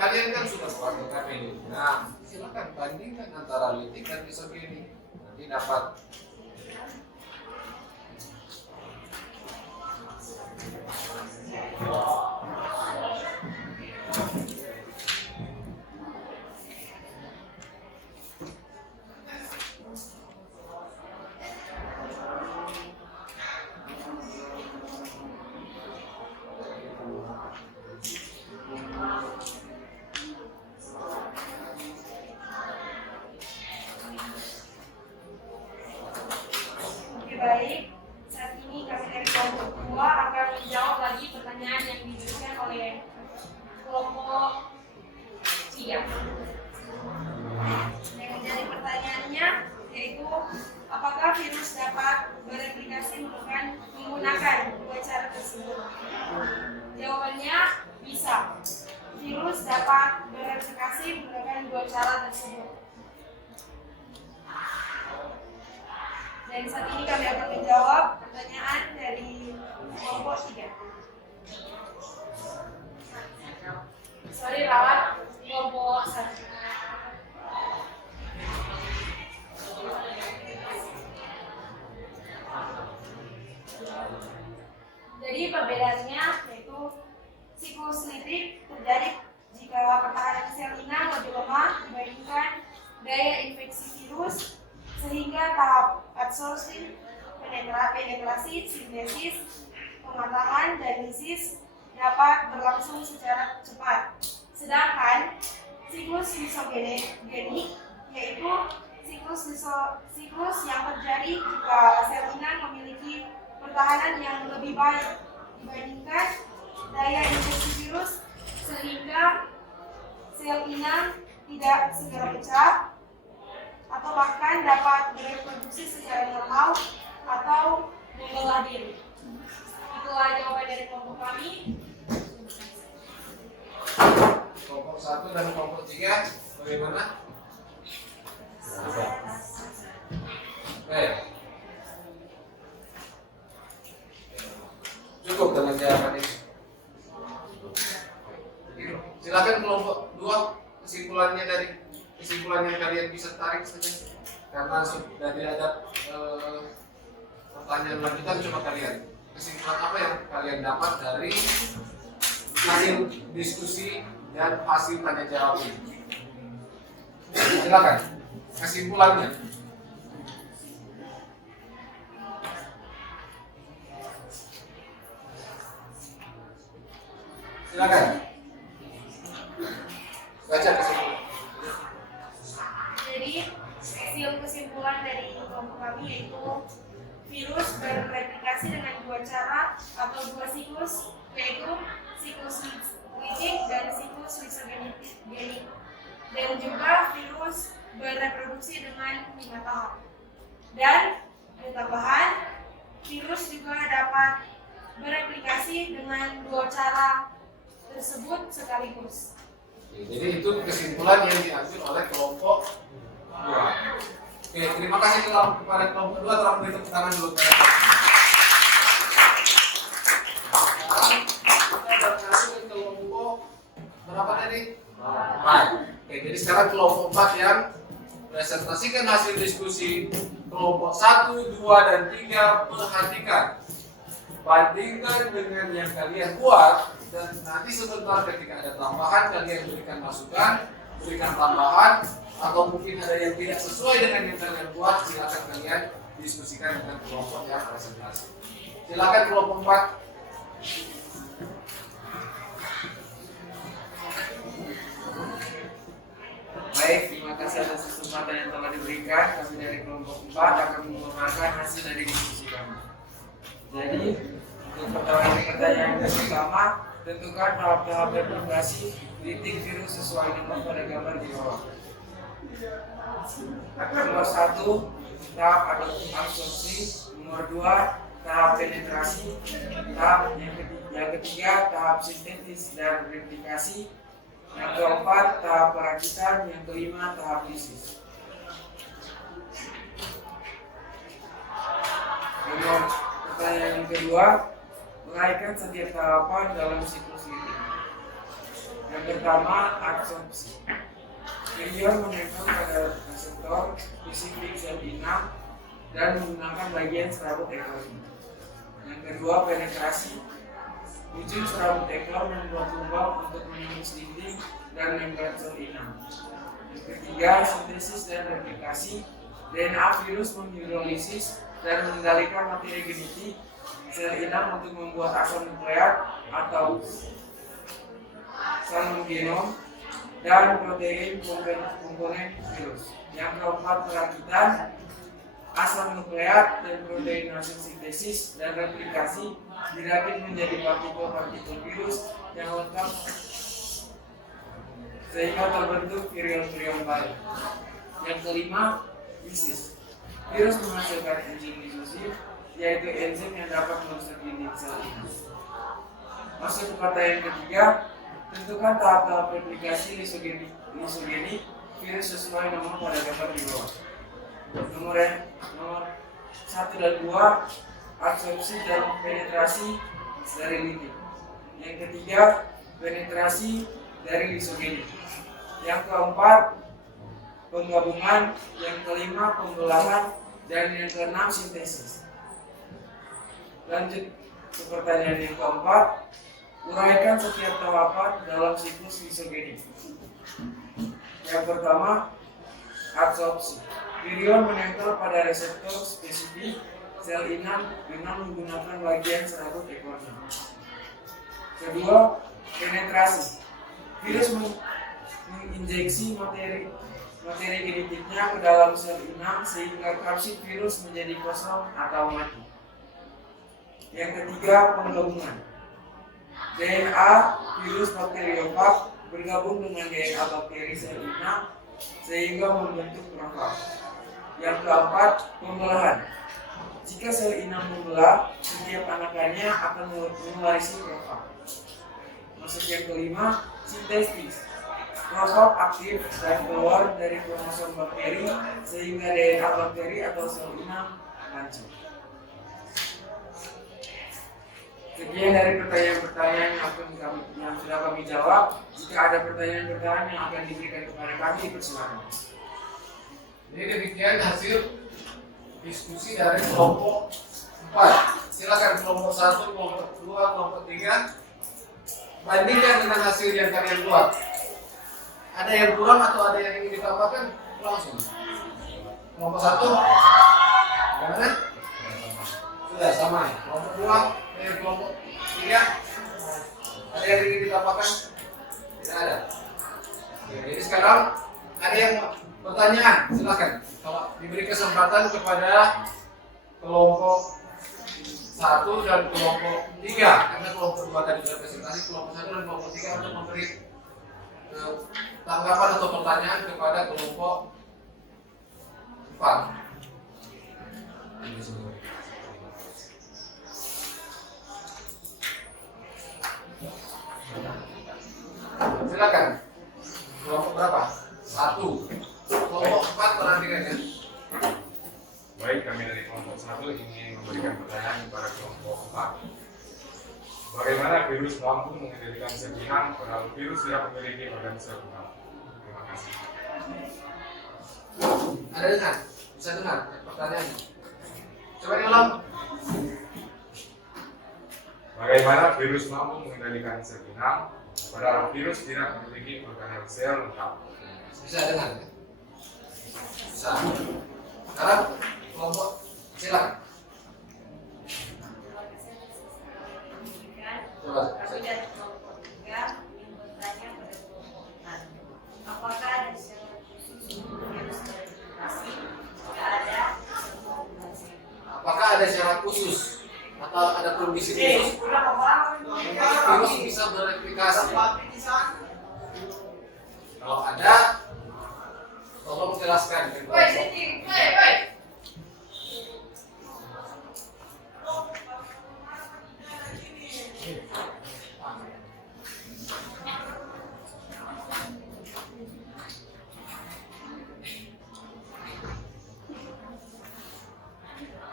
Kalian kan sudah buat KPI. Nah, silakan bandingkan antara litik dan isogenik. Nanti dapat. Oke, baik. Saat ini kami dari kelompok 2 akan menjawab lagi pertanyaan yang diberikan oleh kelompok 3. Yang menjadi pertanyaannya yaitu apakah virus dapat bereplikasi menggunakan 2 cara tersebut? Jawabannya bisa. Virus dapat bereplikasi menggunakan 2 cara tersebut. Dan saat ini kami akan menjawab pertanyaan dari kelompok 3. Sorry, rawat kelompok 1. Jadi perbedaannya yaitu siklus litik terjadi jika pertahanan sel inang lebih lemah dibandingkan daya infeksi virus, sehingga tahap absorpsi, penetrasi, sintesis, pematangan, dan lisis dapat berlangsung secara cepat. Sedangkan siklus lisogenik yaitu siklus yang terjadi jika sel inang memiliki pertahanan yang lebih baik dibandingkan daya infeksi virus, sehingga sel inang tidak segera pecah atau bahkan dapat bereproduksi secara normal atau mengolah diri. Itulah jawaban dari kelompok kami. Kelompok 1 dan kelompok 3 bagaimana? Baik. Cukup dengan jawaban ini. Silakan kelompok 2 kesimpulan yang kalian bisa tarik saja. Karena sudah tidak ada pertanyaan lanjutan, coba kalian kesimpulan apa yang kalian dapat dari hasil diskusi dan hasil tanya jawab ini. Silakan kesimpulannya. Silakan. Baca kesimpulan. Jadi hasil kesimpulan dari kelompok kami yaitu virus bereplikasi dengan 2 cara atau 2 siklus, yaitu siklus litik dan siklus lisogenik. Dan juga virus bereproduksi dengan 5 tahap. Dan ada tambahan, virus juga dapat bereplikasi dengan 2 cara tersebut sekaligus. Jadi itu kesimpulan yang diambil oleh kelompok 2. Oke, terima kasih kepada kelompok 2 telah memberi tepuk tangan dulu. Sekarang kita berhasil ke kelompok berapa tadi? 4. Oke, jadi sekarang kelompok 4 yang presentasikan hasil diskusi kelompok 1, 2, dan 3. Perhatikan, bandingkan dengan yang kalian buat, dan nanti sebentar ketika ada tambahan kalian berikan masukan, berikan tambahan, atau mungkin ada yang tidak sesuai dengan yang kalian buat, silakan kalian diskusikan dengan kelompok yang presentasi. Silakan kelompok 4. Baik, terima kasih atas kesempatan yang telah diberikan. Kami dari kelompok 4 akan memaparkan hasil dari diskusi kami. Jadi, untuk pertanyaan yang pertama, tentukan tahap-tahap replikasi litik virus sesuai dengan pada gambar di bawah. Nomor 1, tahap absorpsi. Nomor 2, tahap penetrasi. Tahap yang ketiga, tahap sintetis dan replikasi. Yang keempat, tahap perakitan. Yang kelima, tahap lisis. Nomor pertanyaan yang kedua, uraikan setiap tahapan dalam siklus litik. Yang pertama, absorpsi. Virion menempel pada reseptor spesifik sel inang dan menggunakan bagian serabut ekornya. Yang kedua, penetrasi. Ujung serabut ekor membuat lubang untuk menembus dinding dan membran sel inang. Yang ketiga, sintesis dan replikasi. DNA virus menghidrolisis dan mengendalikan materi genetik sel inang untuk membuat asam nukleat atau sel genom dan protein komponen virus. Yang keempat, perakitan. Asam nukleat dan protein hasil sintesis dan replikasi dirakit menjadi partikel-partikel virus yang lengkap sehingga terbentuk virion-virion baru. Yang kelima, lisis. Virus menghasilkan enzim lisosif, yaitu enzim yang dapat merusak dinding sel inang. Masuk ke pertanyaan ketiga, tentukan tahap-tahap replikasi lisogenik virus sesuai nomor pada gambar di bawah. Nomor 1 dan 2, absorpsi dan penetrasi dari litik. Yang ketiga, penetrasi dari lisogenik. Yang keempat, penggabungan. Yang kelima, pembelahan. Dan yang keenam, sintesis. Lanjut ke pertanyaan yang keempat, uraikan setiap tahapan dalam siklus lisogenik. Yang pertama, absorpsi. Virion menempel pada reseptor spesifik sel inang dengan menggunakan bagian serabut ekornya. Kedua, penetrasi. Virus menginjeksi materi genetiknya ke dalam sel inang sehingga kapsid virus menjadi kosong atau mati. Yang ketiga, penggabungan. DNA virus bakteriofag bergabung dengan DNA bakteri sel inang sehingga membentuk profag. Yang keempat, pembelahan. Jika sel inang membelah, setiap anakannya akan mewarisi profag. Masuk yang kelima, sintesis. Profag aktif dan keluar dari kromosom bakteri sehingga DNA bakteri atau sel inang hancur. Sekian dari pertanyaan-pertanyaan yang sudah kami jawab. Jika ada pertanyaan-pertanyaan yang akan diberikan kepada kami, dipersilakan. Jadi demikian hasil diskusi dari kelompok 4. Silakan kelompok 1, kelompok 2, kelompok 3. Bandingkan dengan hasil yang kalian buat. Ada yang kurang atau ada yang ingin ditambahkan? Langsung. Kelompok 1, gimana? Sudah sama. Kelompok 2, kelompok 3. Ada yang ingin ditambahkan? Tidak ada. Oke, jadi sekarang ada yang pertanyaan, silakan. Kalau diberi kesempatan kepada kelompok 1 1 dan kelompok 3, karena kelompok 2 tadi sudah presentasi, kelompok 1 dan kelompok 3 untuk memberi tanggapan atau pertanyaan kepada kelompok 4. Silakan. Kelompok berapa? 1. Kelompok 4 perhatikan ya. Baik, kami dari kelompok 1 ingin memberikan pertanyaan kepada kelompok 4. Bagaimana virus mampu mengendalikan serpihan padahal virus tidak memiliki organisme lengkap? Terima kasih. Ada dengar? Bisa dengar pertanyaannya? Coba diulang. Bagaimana virus mampu mengendalikan serpihan padahal virus tidak memiliki organel sel lengkap? Bisa dengar ya? Bisa. Sekarang kelompok silakan. Coba. Kami dari kelompok 3 ingin bertanya pada kelompok 4. Apakah ada syarat khusus untuk virus tereplikasi? Jika ada, Apakah ada syarat khusus atau ada kondisi khusus untuk virus bisa bereplikasi? Kalau ada, tolong jelaskan.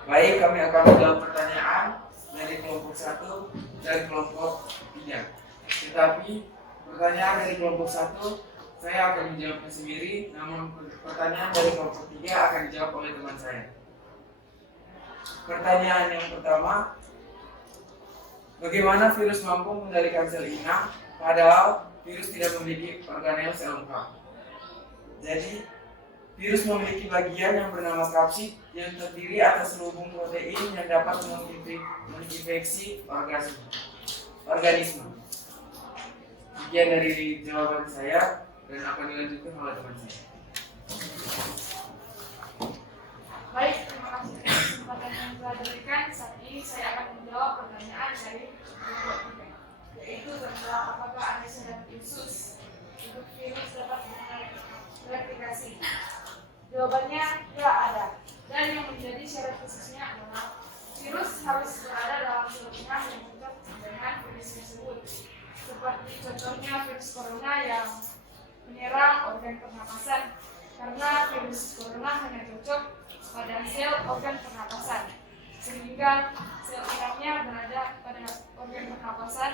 Baik, kami akan menjawab pertanyaan dari kelompok 1 dan kelompok 3. Tetapi pertanyaan dari kelompok 1 saya akan menjawabnya sendiri, namun pertanyaan dari kelompok 3 akan dijawab oleh teman saya. Pertanyaan yang pertama, bagaimana virus mampu mengendalikan sel inang padahal virus tidak memiliki organel sel lengkap? Jadi, virus memiliki bagian yang bernama kapsid yang terdiri atas selubung protein yang dapat menginfeksi organisme. Sekian dari jawaban saya dan akan dilanjutkan oleh teman saya. Baik, terima kasih atas kesempatan yang telah diberikan. Saat ini saya akan menjawab pertanyaan dari kelompok 3, yaitu tentang apakah ada syarat khusus untuk virus dapat bereplikasi. Jawabannya tidak ada. Dan yang menjadi syarat khususnya adalah virus harus berada dalam serpihan yang cocok dengan virus tersebut. Seperti contohnya virus corona yang menyerang organ pernapasan, karena virus corona hanya cocok pada sel organ pernapasan, sehingga sel inangnya berada pada organ pernapasan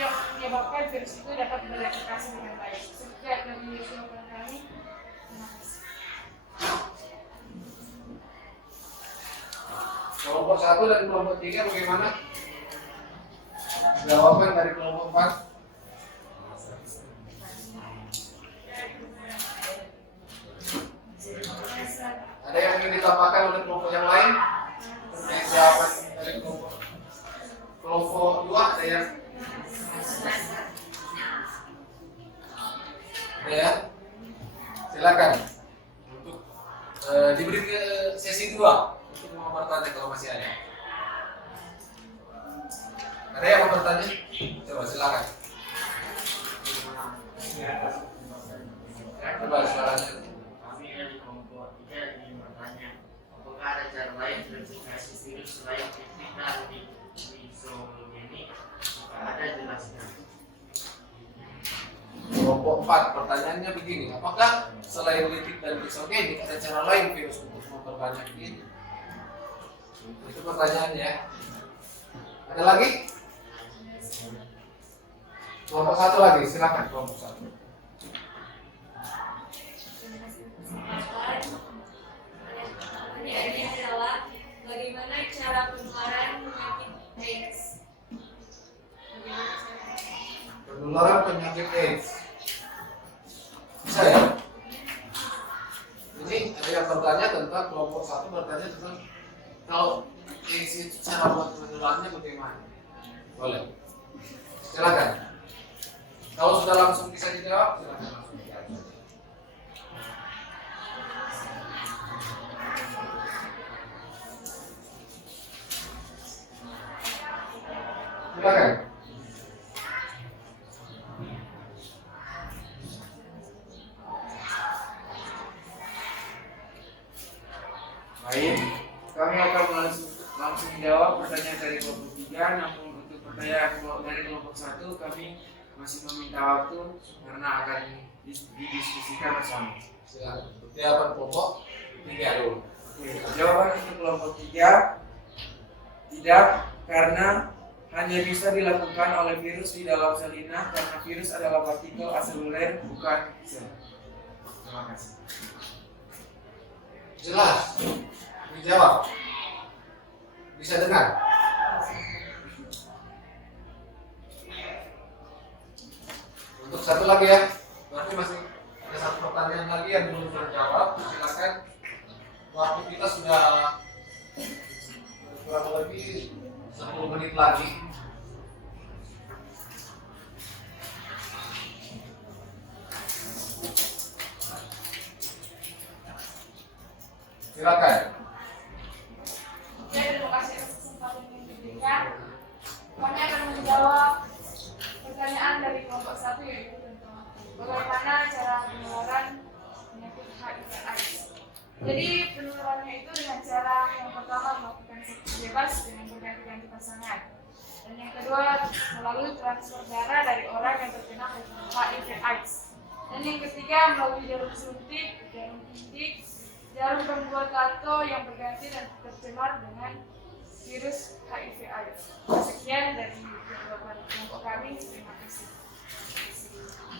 yang menyebabkan virus itu dapat bereplikasi dengan baik. Sekian dari jawaban kami. Terima kasih. Kelompok 1 dan kelompok 3 bagaimana? Jawaban dari kelompok 4. Ada yang ingin ditambahkan oleh kelompok yang lain? Terkait jawaban dari kelompok 2 ada yang? Ada ya? Silakan. Untuk diberi ke sesi 2 untuk mau bertanya kalau masih ada. Ada yang mau bertanya? Coba silakan. Coba suaranya. Kami dari kelompok 3 ingin bertanya, apakah ada cara lain verifikasi virus selain kritikan di isogenik? Jika ada, jelaskan. Kelompok 4, pertanyaannya begini, apakah selain litik dan isogenik ada cara lain virus untuk memperbanyak ini? Itu pertanyaannya. Ada lagi? Kelompok 1 lagi, silakan kelompok 1. Pertanyaannya adalah bagaimana cara penularan penyakit AIDS? Penularan penyakit AIDS. Bisa ya? Ini ada yang bertanya tentang kelompok 1 bertanya tentang kalau AIDS itu cara buat menularnya bagaimana? Boleh. Silakan. Kalau sudah langsung bisa dijawab, silakan langsung dijawab. Silakan. Baik, kami akan langsung jawab pertanyaan dari kelompok 3. Namun untuk pertanyaan dari kelompok 1 kami masih meminta waktu karena akan didiskusikan bersama. Silakan. Jawaban kelompok 3 dulu. Oke, jawaban untuk kelompok 3 tidak, karena hanya bisa dilakukan oleh virus di dalam sel inang karena virus adalah partikel aseluler bukan sel. Terima kasih. Jelas. Dijawab. Bisa dengar? Untuk satu lagi ya. Berarti masih ada satu pertanyaan lagi yang belum terjawab. Silakan. Waktu kita sudah kurang lebih 10 menit lagi. Silakan. Ya, terima kasih atas kesempatan yang diberikan. Kami akan menjawab pertanyaan dari kelompok 1 yaitu tentang bagaimana cara penularan penyakit HIV/AIDS. Jadi penularannya itu dengan cara yang pertama melakukan seks bebas dengan berganti-ganti pasangan, dan yang kedua melalui transfer darah dari orang yang terkena HIV/AIDS, dan yang ketiga melalui jarum suntik, jarum intik, jarum pembuat tato yang berganti dan tercemar dengan virus HIV/AIDS. Sekian dari jawaban kelompok kami. Terima kasih.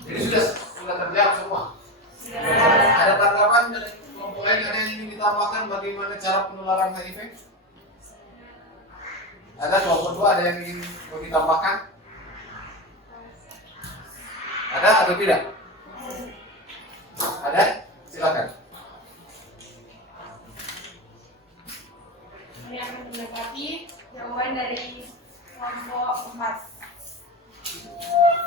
Jadi sudah terjawab semua. Sudah Ada tanggapan dari kelompok lain, ada yang ingin ditambahkan bagaimana cara penularan HIV? Ada kelompok 2 ada yang ingin mau ditambahkan? Ada atau tidak? Ada? Silakan. Kami akan mendapati jawaban dari kelompok 4.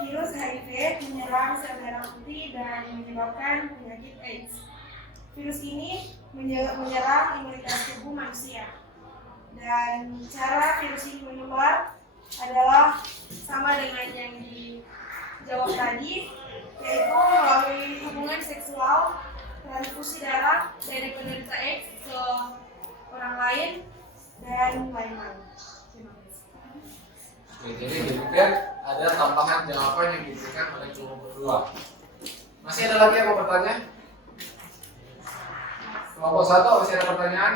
Virus HIV menyerang sel darah putih dan menyebabkan penyakit AIDS. Virus ini menyerang imunitas tubuh manusia. Dan cara virus ini menyebar adalah sama dengan yang dijawab tadi, yaitu melalui hubungan seksual, transfusi darah dari penderita AIDS ke orang lain, dan lain-lain. Terima kasih. Oke, jadi demikian ada tambahan jawaban yang diberikan oleh kelompok 2. Masih ada lagi yang mau bertanya? Kelompok 1 masih ada pertanyaan?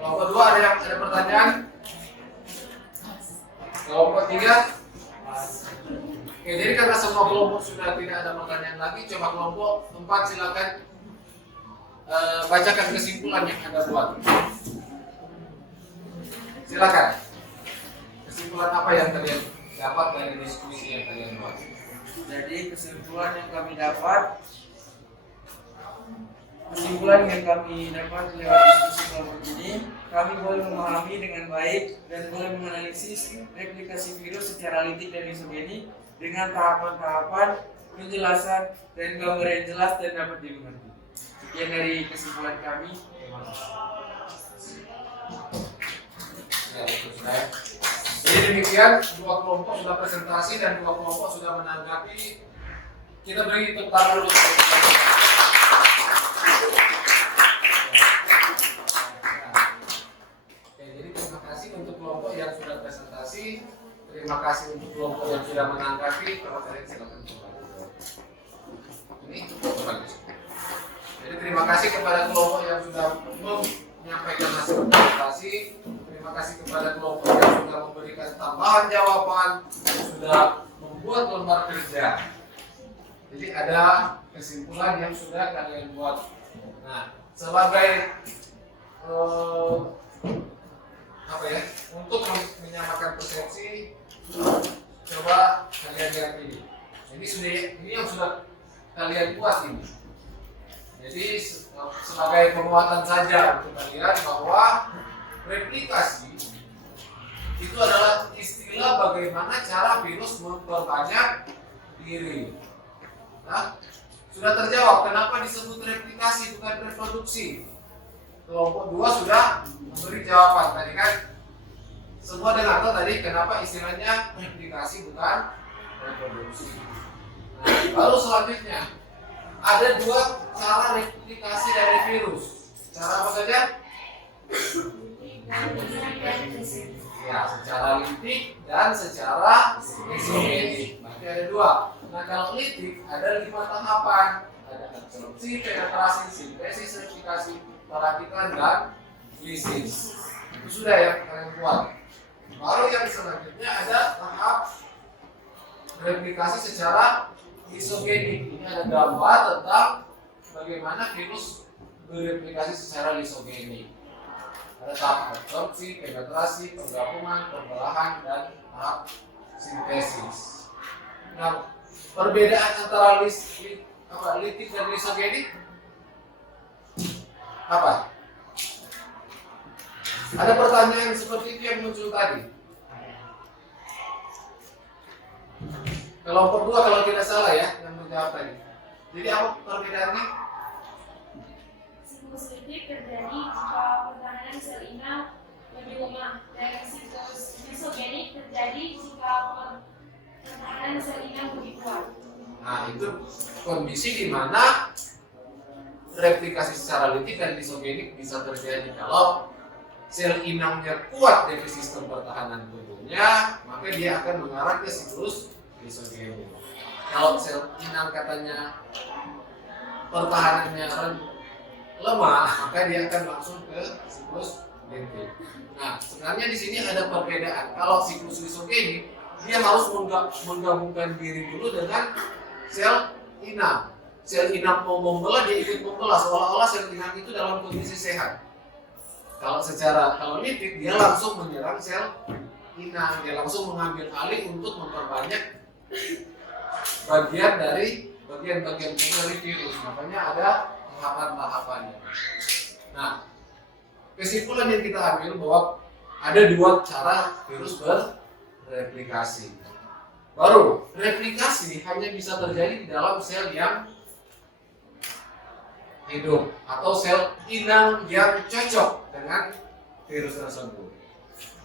Kelompok 2 ada pertanyaan? Kelompok 3? Oke, jadi karena semua kelompok sudah tidak ada pertanyaan lagi, coba kelompok 4 silakan bacakan kesimpulan yang Anda buat. Silakan. Kesimpulan apa yang kalian dapat dari diskusi yang kalian buat? Jadi kesimpulan yang kami dapat lewat diskusi kelompok ini, kami boleh memahami dengan baik dan boleh menganalisis replikasi virus secara litik dan isogeni dengan tahapan-tahapan, penjelasan, dan gambar yang jelas dan dapat dimengerti. Sekian dari kesimpulan kami. Terima kasih. Ya, betul, saya. Jadi demikian, 2 kelompok sudah presentasi dan 2 kelompok sudah menanggapi. Kita beri tepuk tangan dulu. Oke, jadi terima kasih untuk kelompok yang sudah presentasi. Terima kasih untuk kelompok yang sudah menanggapi. Kalau kalian silakan. Ini bagus. Jadi terima kasih kepada kelompok yang sudah menyampaikan hasil presentasi. Terima kasih kepada kelompok yang sudah memberikan tambahan jawaban, sudah membuat lembar kerja. Jadi ada kesimpulan yang sudah kalian buat. Nah, sebagai untuk menyamakan persepsi, coba kalian lihat ini. Ini yang sudah kalian buat ini. Jadi sebagai penguatan saja untuk kalian bahwa replikasi itu adalah istilah bagaimana cara virus memperbanyak diri. Nah, sudah terjawab kenapa disebut replikasi bukan reproduksi. Kelompok 2 sudah memberi jawaban tadi kan. Semua dengar tuh tadi kenapa istilahnya replikasi bukan reproduksi. Nah, baru selanjutnya ada dua cara replikasi dari virus. Cara apa saja? Ya, secara litik dan secara isogenik. Berarti ada dua. Nah, kalau litik ada 5 tahapan. Ada absorpsi, penetrasi, sintesis, replikasi, perakitan, dan lisis. Itu sudah ya, kalian buat. Baru yang selanjutnya ada tahap replikasi secara isogenik. Ini ada gambar tentang bagaimana virus bereplikasi secara isogenik. Ada tahap absorpsi, penetrasi, penggabungan, pembelahan, dan tahap sintesis. Nah, perbedaan antara litik dan isogenik apa? Ada pertanyaan seperti itu yang muncul tadi. Kelompok 2 kalau tidak salah ya yang menjawab tadi. Jadi apa perbedaannya? Siklus litik terjadi jika pertahanan sel inang lebih lemah, dan siklus isogenik terjadi jika pertahanan sel inang lebih kuat. Nah, itu kondisi di mana replikasi secara litik dan isogenik bisa terjadi kalau sel inangnya kuat dari sistem pertahanan tubuhnya, maka dia akan mengarah ke siklus isogenik. Kalau sel inang katanya pertahanannya lemah, maka dia akan langsung ke siklus litik. Nah, sebenarnya di sini ada perbedaan. Kalau siklus isogenik, dia harus menggabungkan diri dulu dengan sel inang. Sel inang mau membelah, dia ikut membelah, seolah-olah sel inang itu dalam kondisi sehat. Kalau litik dia langsung menyerang sel inang, dia langsung mengambil alih untuk memperbanyak bagian-bagian dari virus. Makanya ada tahapan-tahapannya. Nah, kesimpulan yang kita ambil bahwa ada dua cara virus berreplikasi. Baru, replikasi hanya bisa terjadi di dalam sel yang hidup atau sel inang yang cocok dengan virus tersebut.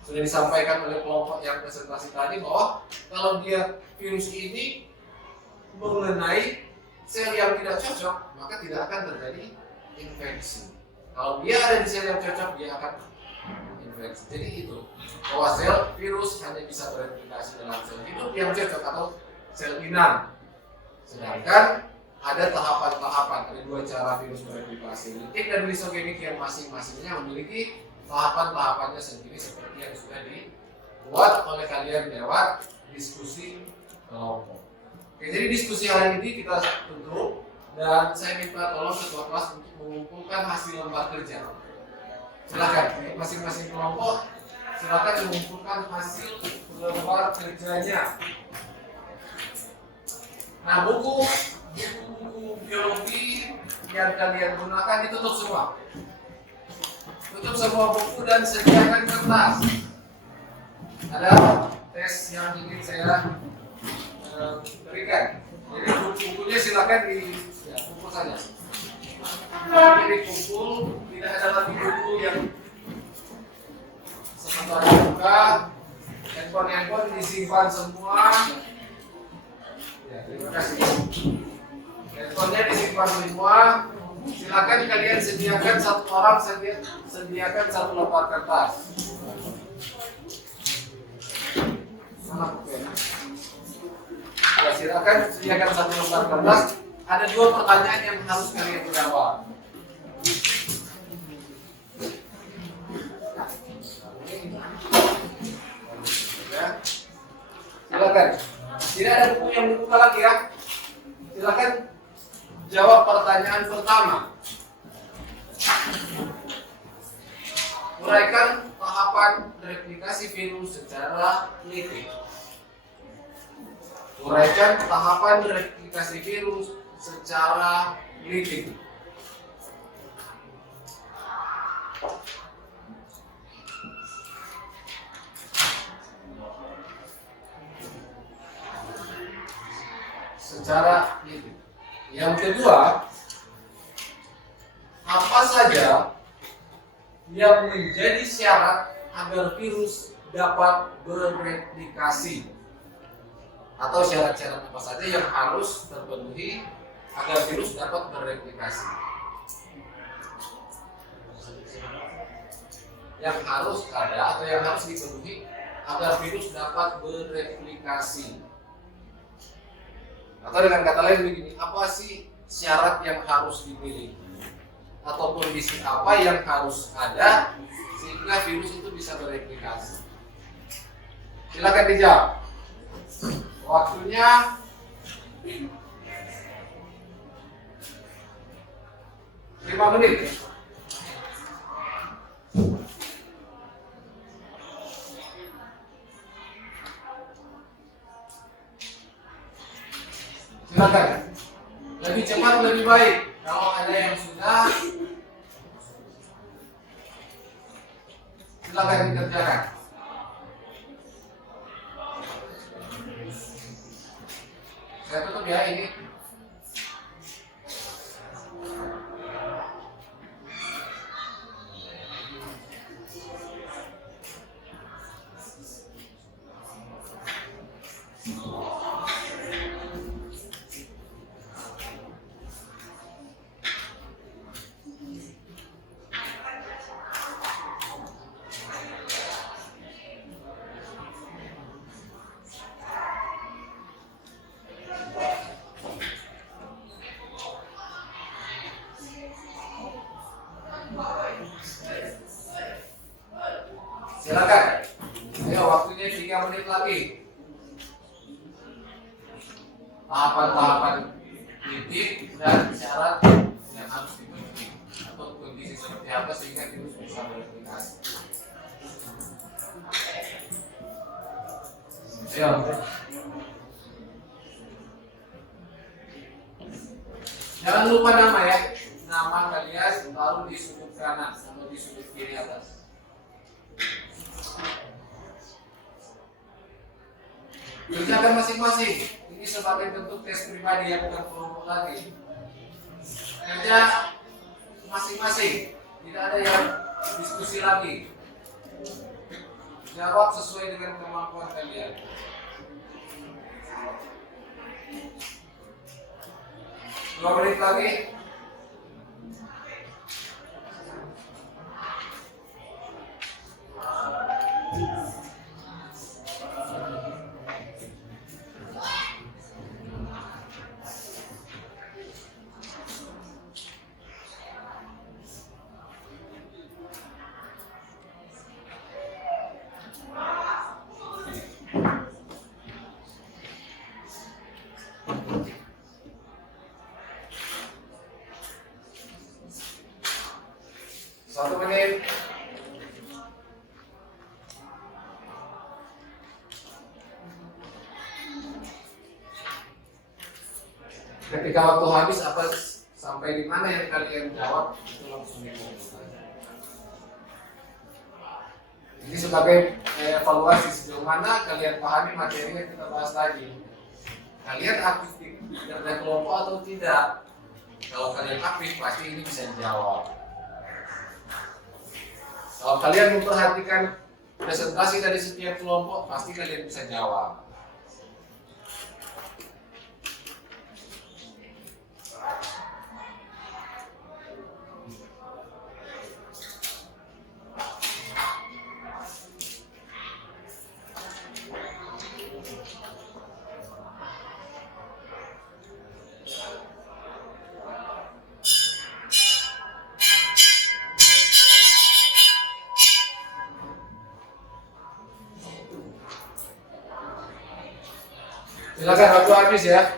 Sudah disampaikan oleh kelompok yang presentasi tadi bahwa kalau dia virus ini mengenai sel yang tidak cocok, maka tidak akan terjadi infeksi. Kalau dia ada di sel yang cocok, dia akan infeksi. Jadi itu bahwa sel virus hanya bisa bereplikasi dalam sel hidup yang cocok atau sel inang. Sedangkan ada tahapan-tahapan, ada dua cara virus bereplikasi, litik dan isogenik yang masing-masingnya memiliki tahapan-tahapannya sendiri seperti yang sudah dibuat oleh kalian lewat diskusi kelompok. Oke, jadi diskusi hari ini kita tutup dan saya minta tolong ketua kelas untuk mengumpulkan hasil lembar kerja. Silakan, masing-masing kelompok silakan mengumpulkan hasil lembar kerjanya. Nah, buku biologi yang kalian gunakan ditutup semua. Tutup semua buku dan sediakan kertas. Ada tes yang ingin saya berikan. Jadi buku-bukunya silakan dikumpul saja. Jadi dikumpul, tidak ada lagi buku yang sementara buka. Handphone disimpan semua. Ya, terima kasih. Handphonenya disimpan semua. Silakan kalian sediakan satu orang sediakan satu lembar kertas. Ya, silakan sediakan satu lembar kertas. Ada dua pertanyaan yang harus kalian jawab. Ya. Silakan. Tidak ada buku yang dibuka lagi ya. Silakan jawab pertanyaan pertama. Uraikan tahapan replikasi virus secara litik. Uraikan tahapan replikasi virus secara litik. Secara litik. Yang kedua, apa saja yang menjadi syarat agar virus dapat bereplikasi, atau syarat-syarat apa saja yang harus terpenuhi agar virus dapat bereplikasi. Yang harus ada atau yang harus dipenuhi agar virus dapat bereplikasi. Atau dengan kata lain begini, apa sih syarat yang harus dimiliki atau kondisi apa yang harus ada sehingga virus itu bisa bereplikasi? Silakan dijawab. Waktunya 5 menit. Silakan. Lebih cepat lebih baik. Kalau ada yang sudah, silakan dikerjakan. Saya tutup ya ini. Silakan. Ayo, waktunya 3 menit lagi. Tahapan-tahapan titik dan syarat yang harus dipenuhi atau kondisi seperti apa sehingga virus bisa bereplikasi. Ayo. Jangan lupa nama ya. Nama kalian taruh di sudut kanan atau di sudut kiri atas. Kerjakan masing-masing. Ini sebagai bentuk tes pribadi ya, bukan kelompok lagi. Kerja masing-masing. Tidak ada yang diskusi lagi. Jawab sesuai dengan kemampuan kalian. Dua menit lagi. Satu menit. Ketika waktu habis apa sampai di mana yang kalian jawab itu langsung dikumpulkan. Ini sebagai evaluasi sejauh mana kalian pahami materi yang kita bahas tadi. Kalian aktif di kerja kelompok atau tidak? Kalau kalian aktif pasti ini bisa dijawab. Kalau kalian memperhatikan presentasi dari setiap kelompok, pasti kalian bisa jawab. Silakan waktu habis ya.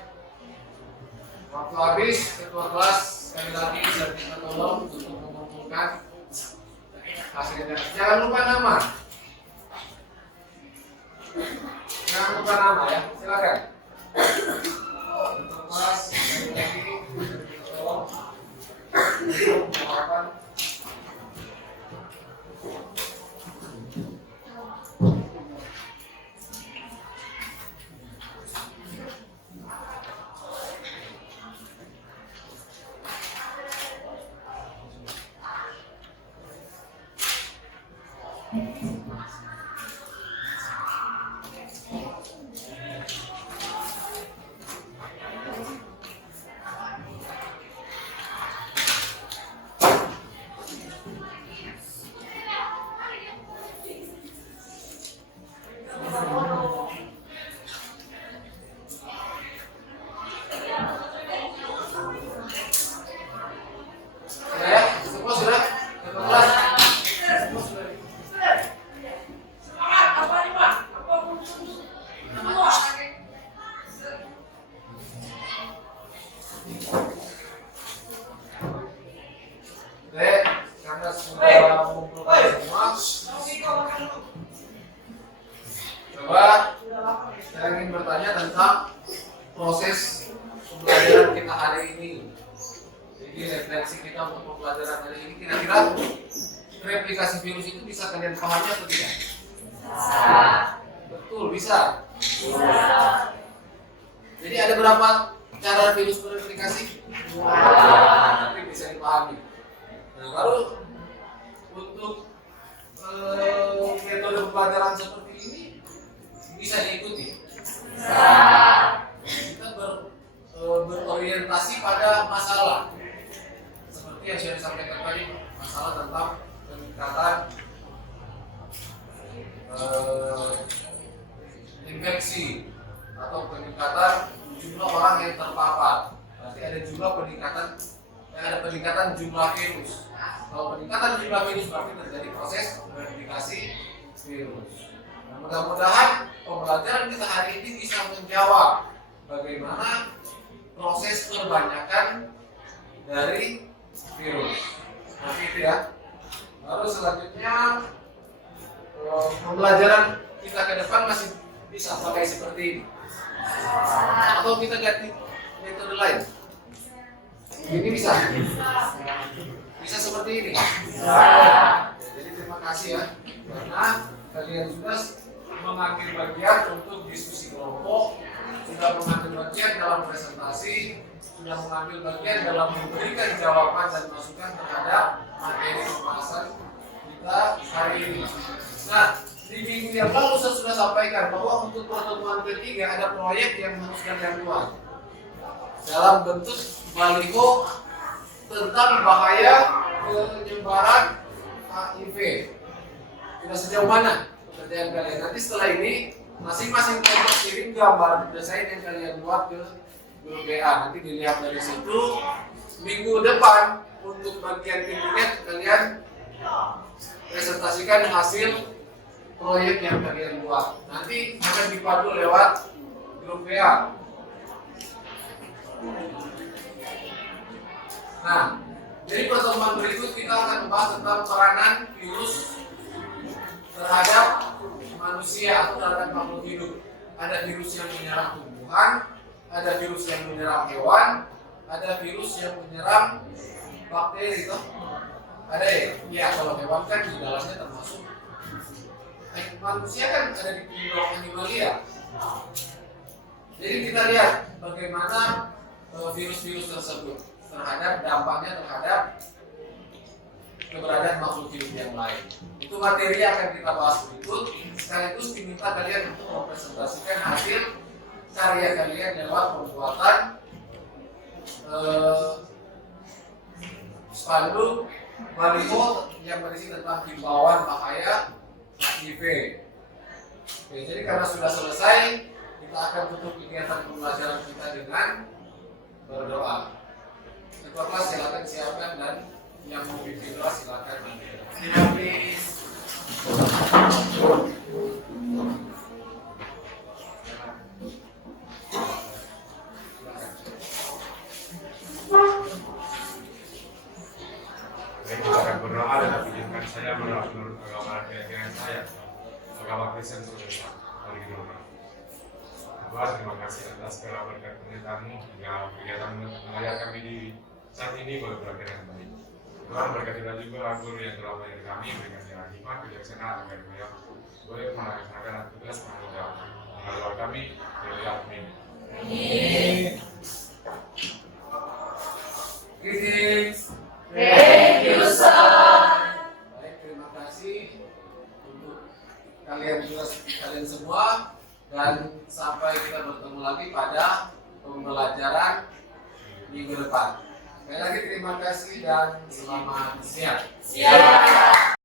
Waktu habis, ketua kelas sekali lagi bisa kita tolong untuk mengumpulkan hasilnya. Jangan lupa nama. Jangan lupa nama ya. Silakan. Ketua kelas sekali lagi kita tolong untuk mengumpulkan. Kedua, saya ingin bertanya tentang proses pembelajaran kita hari ini. Jadi refleksi kita untuk pembelajaran hari ini, kira-kira replikasi virus itu bisa kalian pahami atau tidak? Bisa. Betul, bisa. Jadi ada berapa cara virus bereplikasi? Tapi bisa dipahami. Nah, baru untuk metode pembelajaran seperti ini bisa diikuti. Kita berorientasi pada masalah seperti yang sudah disampaikan tadi, masalah tentang peningkatan infeksi atau peningkatan jumlah orang yang terpapar. Berarti ada peningkatan jumlah virus. Kalau peningkatan jumlah virus berarti terjadi proses replikasi virus. Nah, mudah-mudahan pembelajaran kita hari ini bisa menjawab bagaimana proses perbanyakan dari virus. Nah, itu ya. Lalu selanjutnya pembelajaran kita ke depan masih bisa pakai seperti ini. Atau kita ganti metode lain. Ini bisa. Bisa seperti ini. Jadi terima kasih ya, karena kalian sudah mengambil bagian untuk diskusi kelompok, sudah mengambil bagian dalam presentasi, sudah mengambil bagian dalam memberikan jawaban dan masukan terhadap materi pembahasan kita hari ini. Nah, di minggu yang lalu saya sudah sampaikan bahwa untuk pertemuan ketiga ada proyek yang harus kalian buat dalam bentuk baliho tentang bahaya penyebaran HIV. Sudah sejauh mana pekerjaan kalian? Nanti setelah ini masing-masing kelompok kirim gambar desain yang kalian buat ke grup WA. Nanti dilihat dari situ. Minggu depan untuk bagian intinya kalian presentasikan hasil proyek yang kalian buat. Nanti akan dipadu lewat grup WA. Nah, jadi pertemuan berikut kita akan membahas tentang peranan virus terhadap manusia atau terhadap makhluk hidup. Ada virus yang menyerang tumbuhan, ada virus yang menyerang hewan, ada virus yang menyerang bakteri, toh? Ada ya? Iya, kalau hewan kan di dalamnya termasuk. Manusia kan ada di kelompok animalia. Jadi kita lihat bagaimana virus-virus tersebut terhadap dampaknya terhadap keberadaan makhluk hidup yang lain. Itu materi yang akan kita bahas berikut. Sekaligus diminta kalian untuk mempresentasikan hasil karya kalian lewat pembuatan spanduk baliho yang berisi tentang himbauan bahaya HIV. Oke, jadi karena sudah selesai, kita akan tutup kegiatan pembelajaran kita dengan berdoa. Ketua kelas silakan siapkan dan yang mau bikin doa silakan nanti. Kita akan berdoa dan izinkan saya berdoa menurut agama keyakinan saya, agama Kristen seperti hari ini. Tuhan, terima kasih atas segala berkat penyertaan-Mu hingga kegiatan mengajar kami di saat ini boleh berakhir dengan baik. Tuhan, berkatilah juga guru yang telah mengajar kami, berikan dia hikmat, kebijaksanaan agar beliau boleh melaksanakan tugas tanggung jawab. Mengajar kami, amin. Thank you, sir. Baik, terima kasih untuk kalian semua, dan sampai kita bertemu lagi pada pembelajaran minggu depan. Sekali lagi terima kasih dan selamat siang.